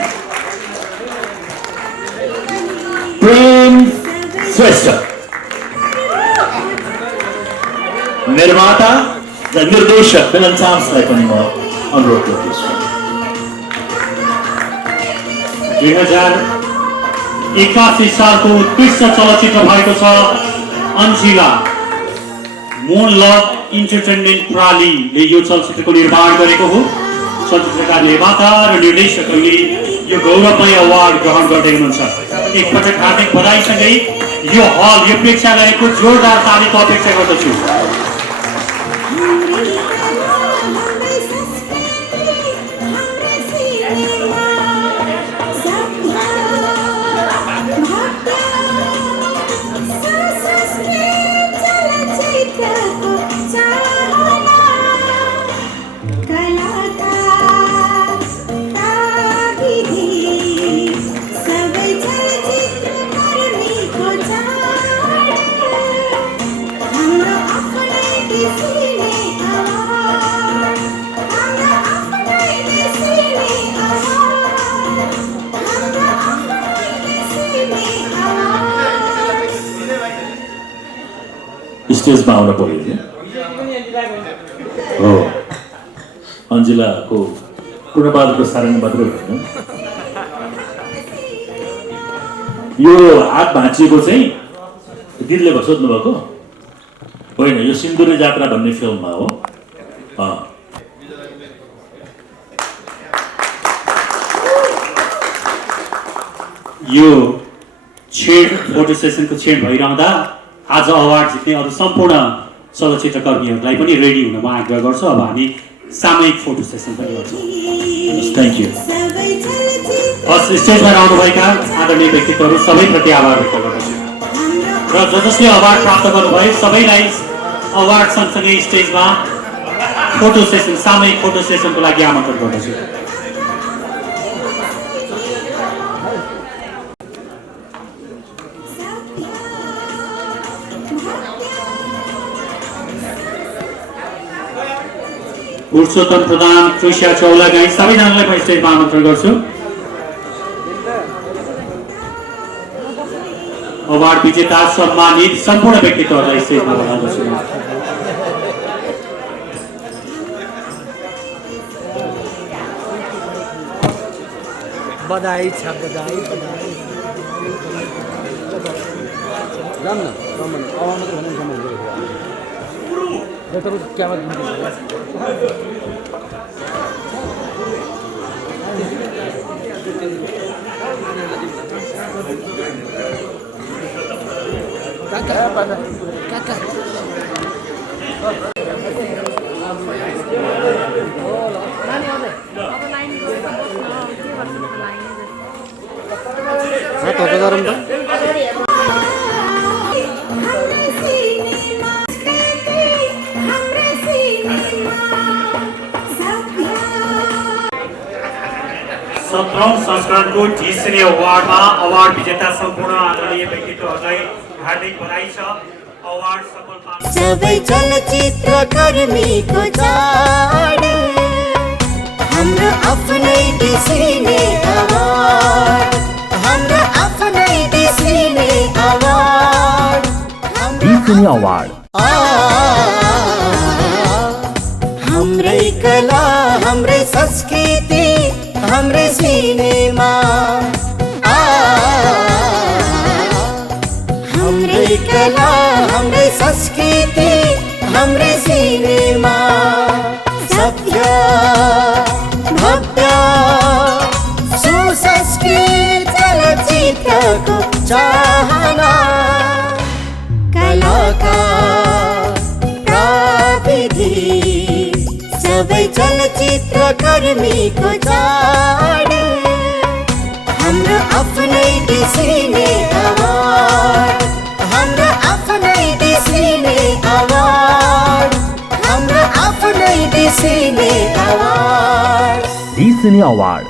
प्रेम श्रेष्ठ निर्माता र निर्देशक मिलन चाम्सलाई पनि म अनुरोध गर्दछु। 2081 सालको उत्कृष्ट चलचित्र भएको छ अन्जिला। मुन लभ इन्टरटेनमेन्ट प्रालीले यो चलचित्रको निर्माण गरेको हो। चलचित्रका निर्माता र निर्देशकहरूले यो गौरवमय अवार्ड ग्रहण गर्दै हुनुहुन्छ। एकपटक हार्दिक बधाईसँगै यो हल यो प्रेक्षालयको जोरदार तालीको अपेक्षा गर्दछु। स्टेजमा आउन पर्यो नि हो अन्जिलाको पूर्णबहादुरको सारङ्ग मात्रै होइन यो हात भाँचिएको चाहिँ दिदीले सोध्नु भएको होइन यो सिन्दुरे जात्रा भन्ने फिल्ममा हो यो छेड फोटो सेसनको छेड भइरहँदा आज अवार्ड जित्ने अरू सम्पूर्ण चलचित्रकर्मीहरूलाई पनि रेडी हुन म आग्रह गर्छु। अब हामी सामूहिक फोटो सेसन पनि गर्छौँ। Thank you. स्टेजमा रहनुभएका आदरणीय व्यक्तित्वहरू सबैप्रति आभार व्यक्त गर्दछु र जसले अवार्ड प्राप्त गर्नुभयो सबैलाई अवार्ड सँगसँगै स्टेजमा फोटो सेसन सामूहिक फोटो सेसनको लागि आमन्त्रण गर्दछु। पुरुषोत्तम प्रधान, कृष्या चौलागाई सबैजनालाई म स्टेजमा आमन्त्रण गर्छु। अवार्ड विजेता सम्मानित सम्पूर्ण व्यक्तित्वहरूलाई स्टेजमा बोलाउँदछु। बधाई छ बधाई बधाई जाम न कमन आउन त भन्ने सम्म गरे डाक्टर क्यामेरा काका सत्रौं संस्करणको ढिसिने अवार्डमा अवार्ड विजेता सम्पूर्ण आदरणीय व्यक्तित्वहरूलाई हार्दिक बधाई छ। अवार्ड सफल पार्न सबै चलचित्रकर्मीको चाड हाम्रो आफ्नै ढिसिने अवार्ड हाम्रो आफ्नै ढिसिने अवार्ड ढिसिने अवार्ड हाम्रै कला हाम्रै संस्कृति हाम्रै सिनेमा हाम्रै कला हाम्रै संस्कृति हाम्रै सिनेमा सभ्य भव्य सुसंस्कृत चलचित्रको चाहना कलाकार प्राविधि सबै चलचित्रकर्मीको चाड हाम्रो आफ्नै ढिसिने अवार्ड हाम्रो आफ्नै ढिसिने अवार्ड हाम्रो आफ्नै ढिसिने अवार्ड ढिसिने अवार्ड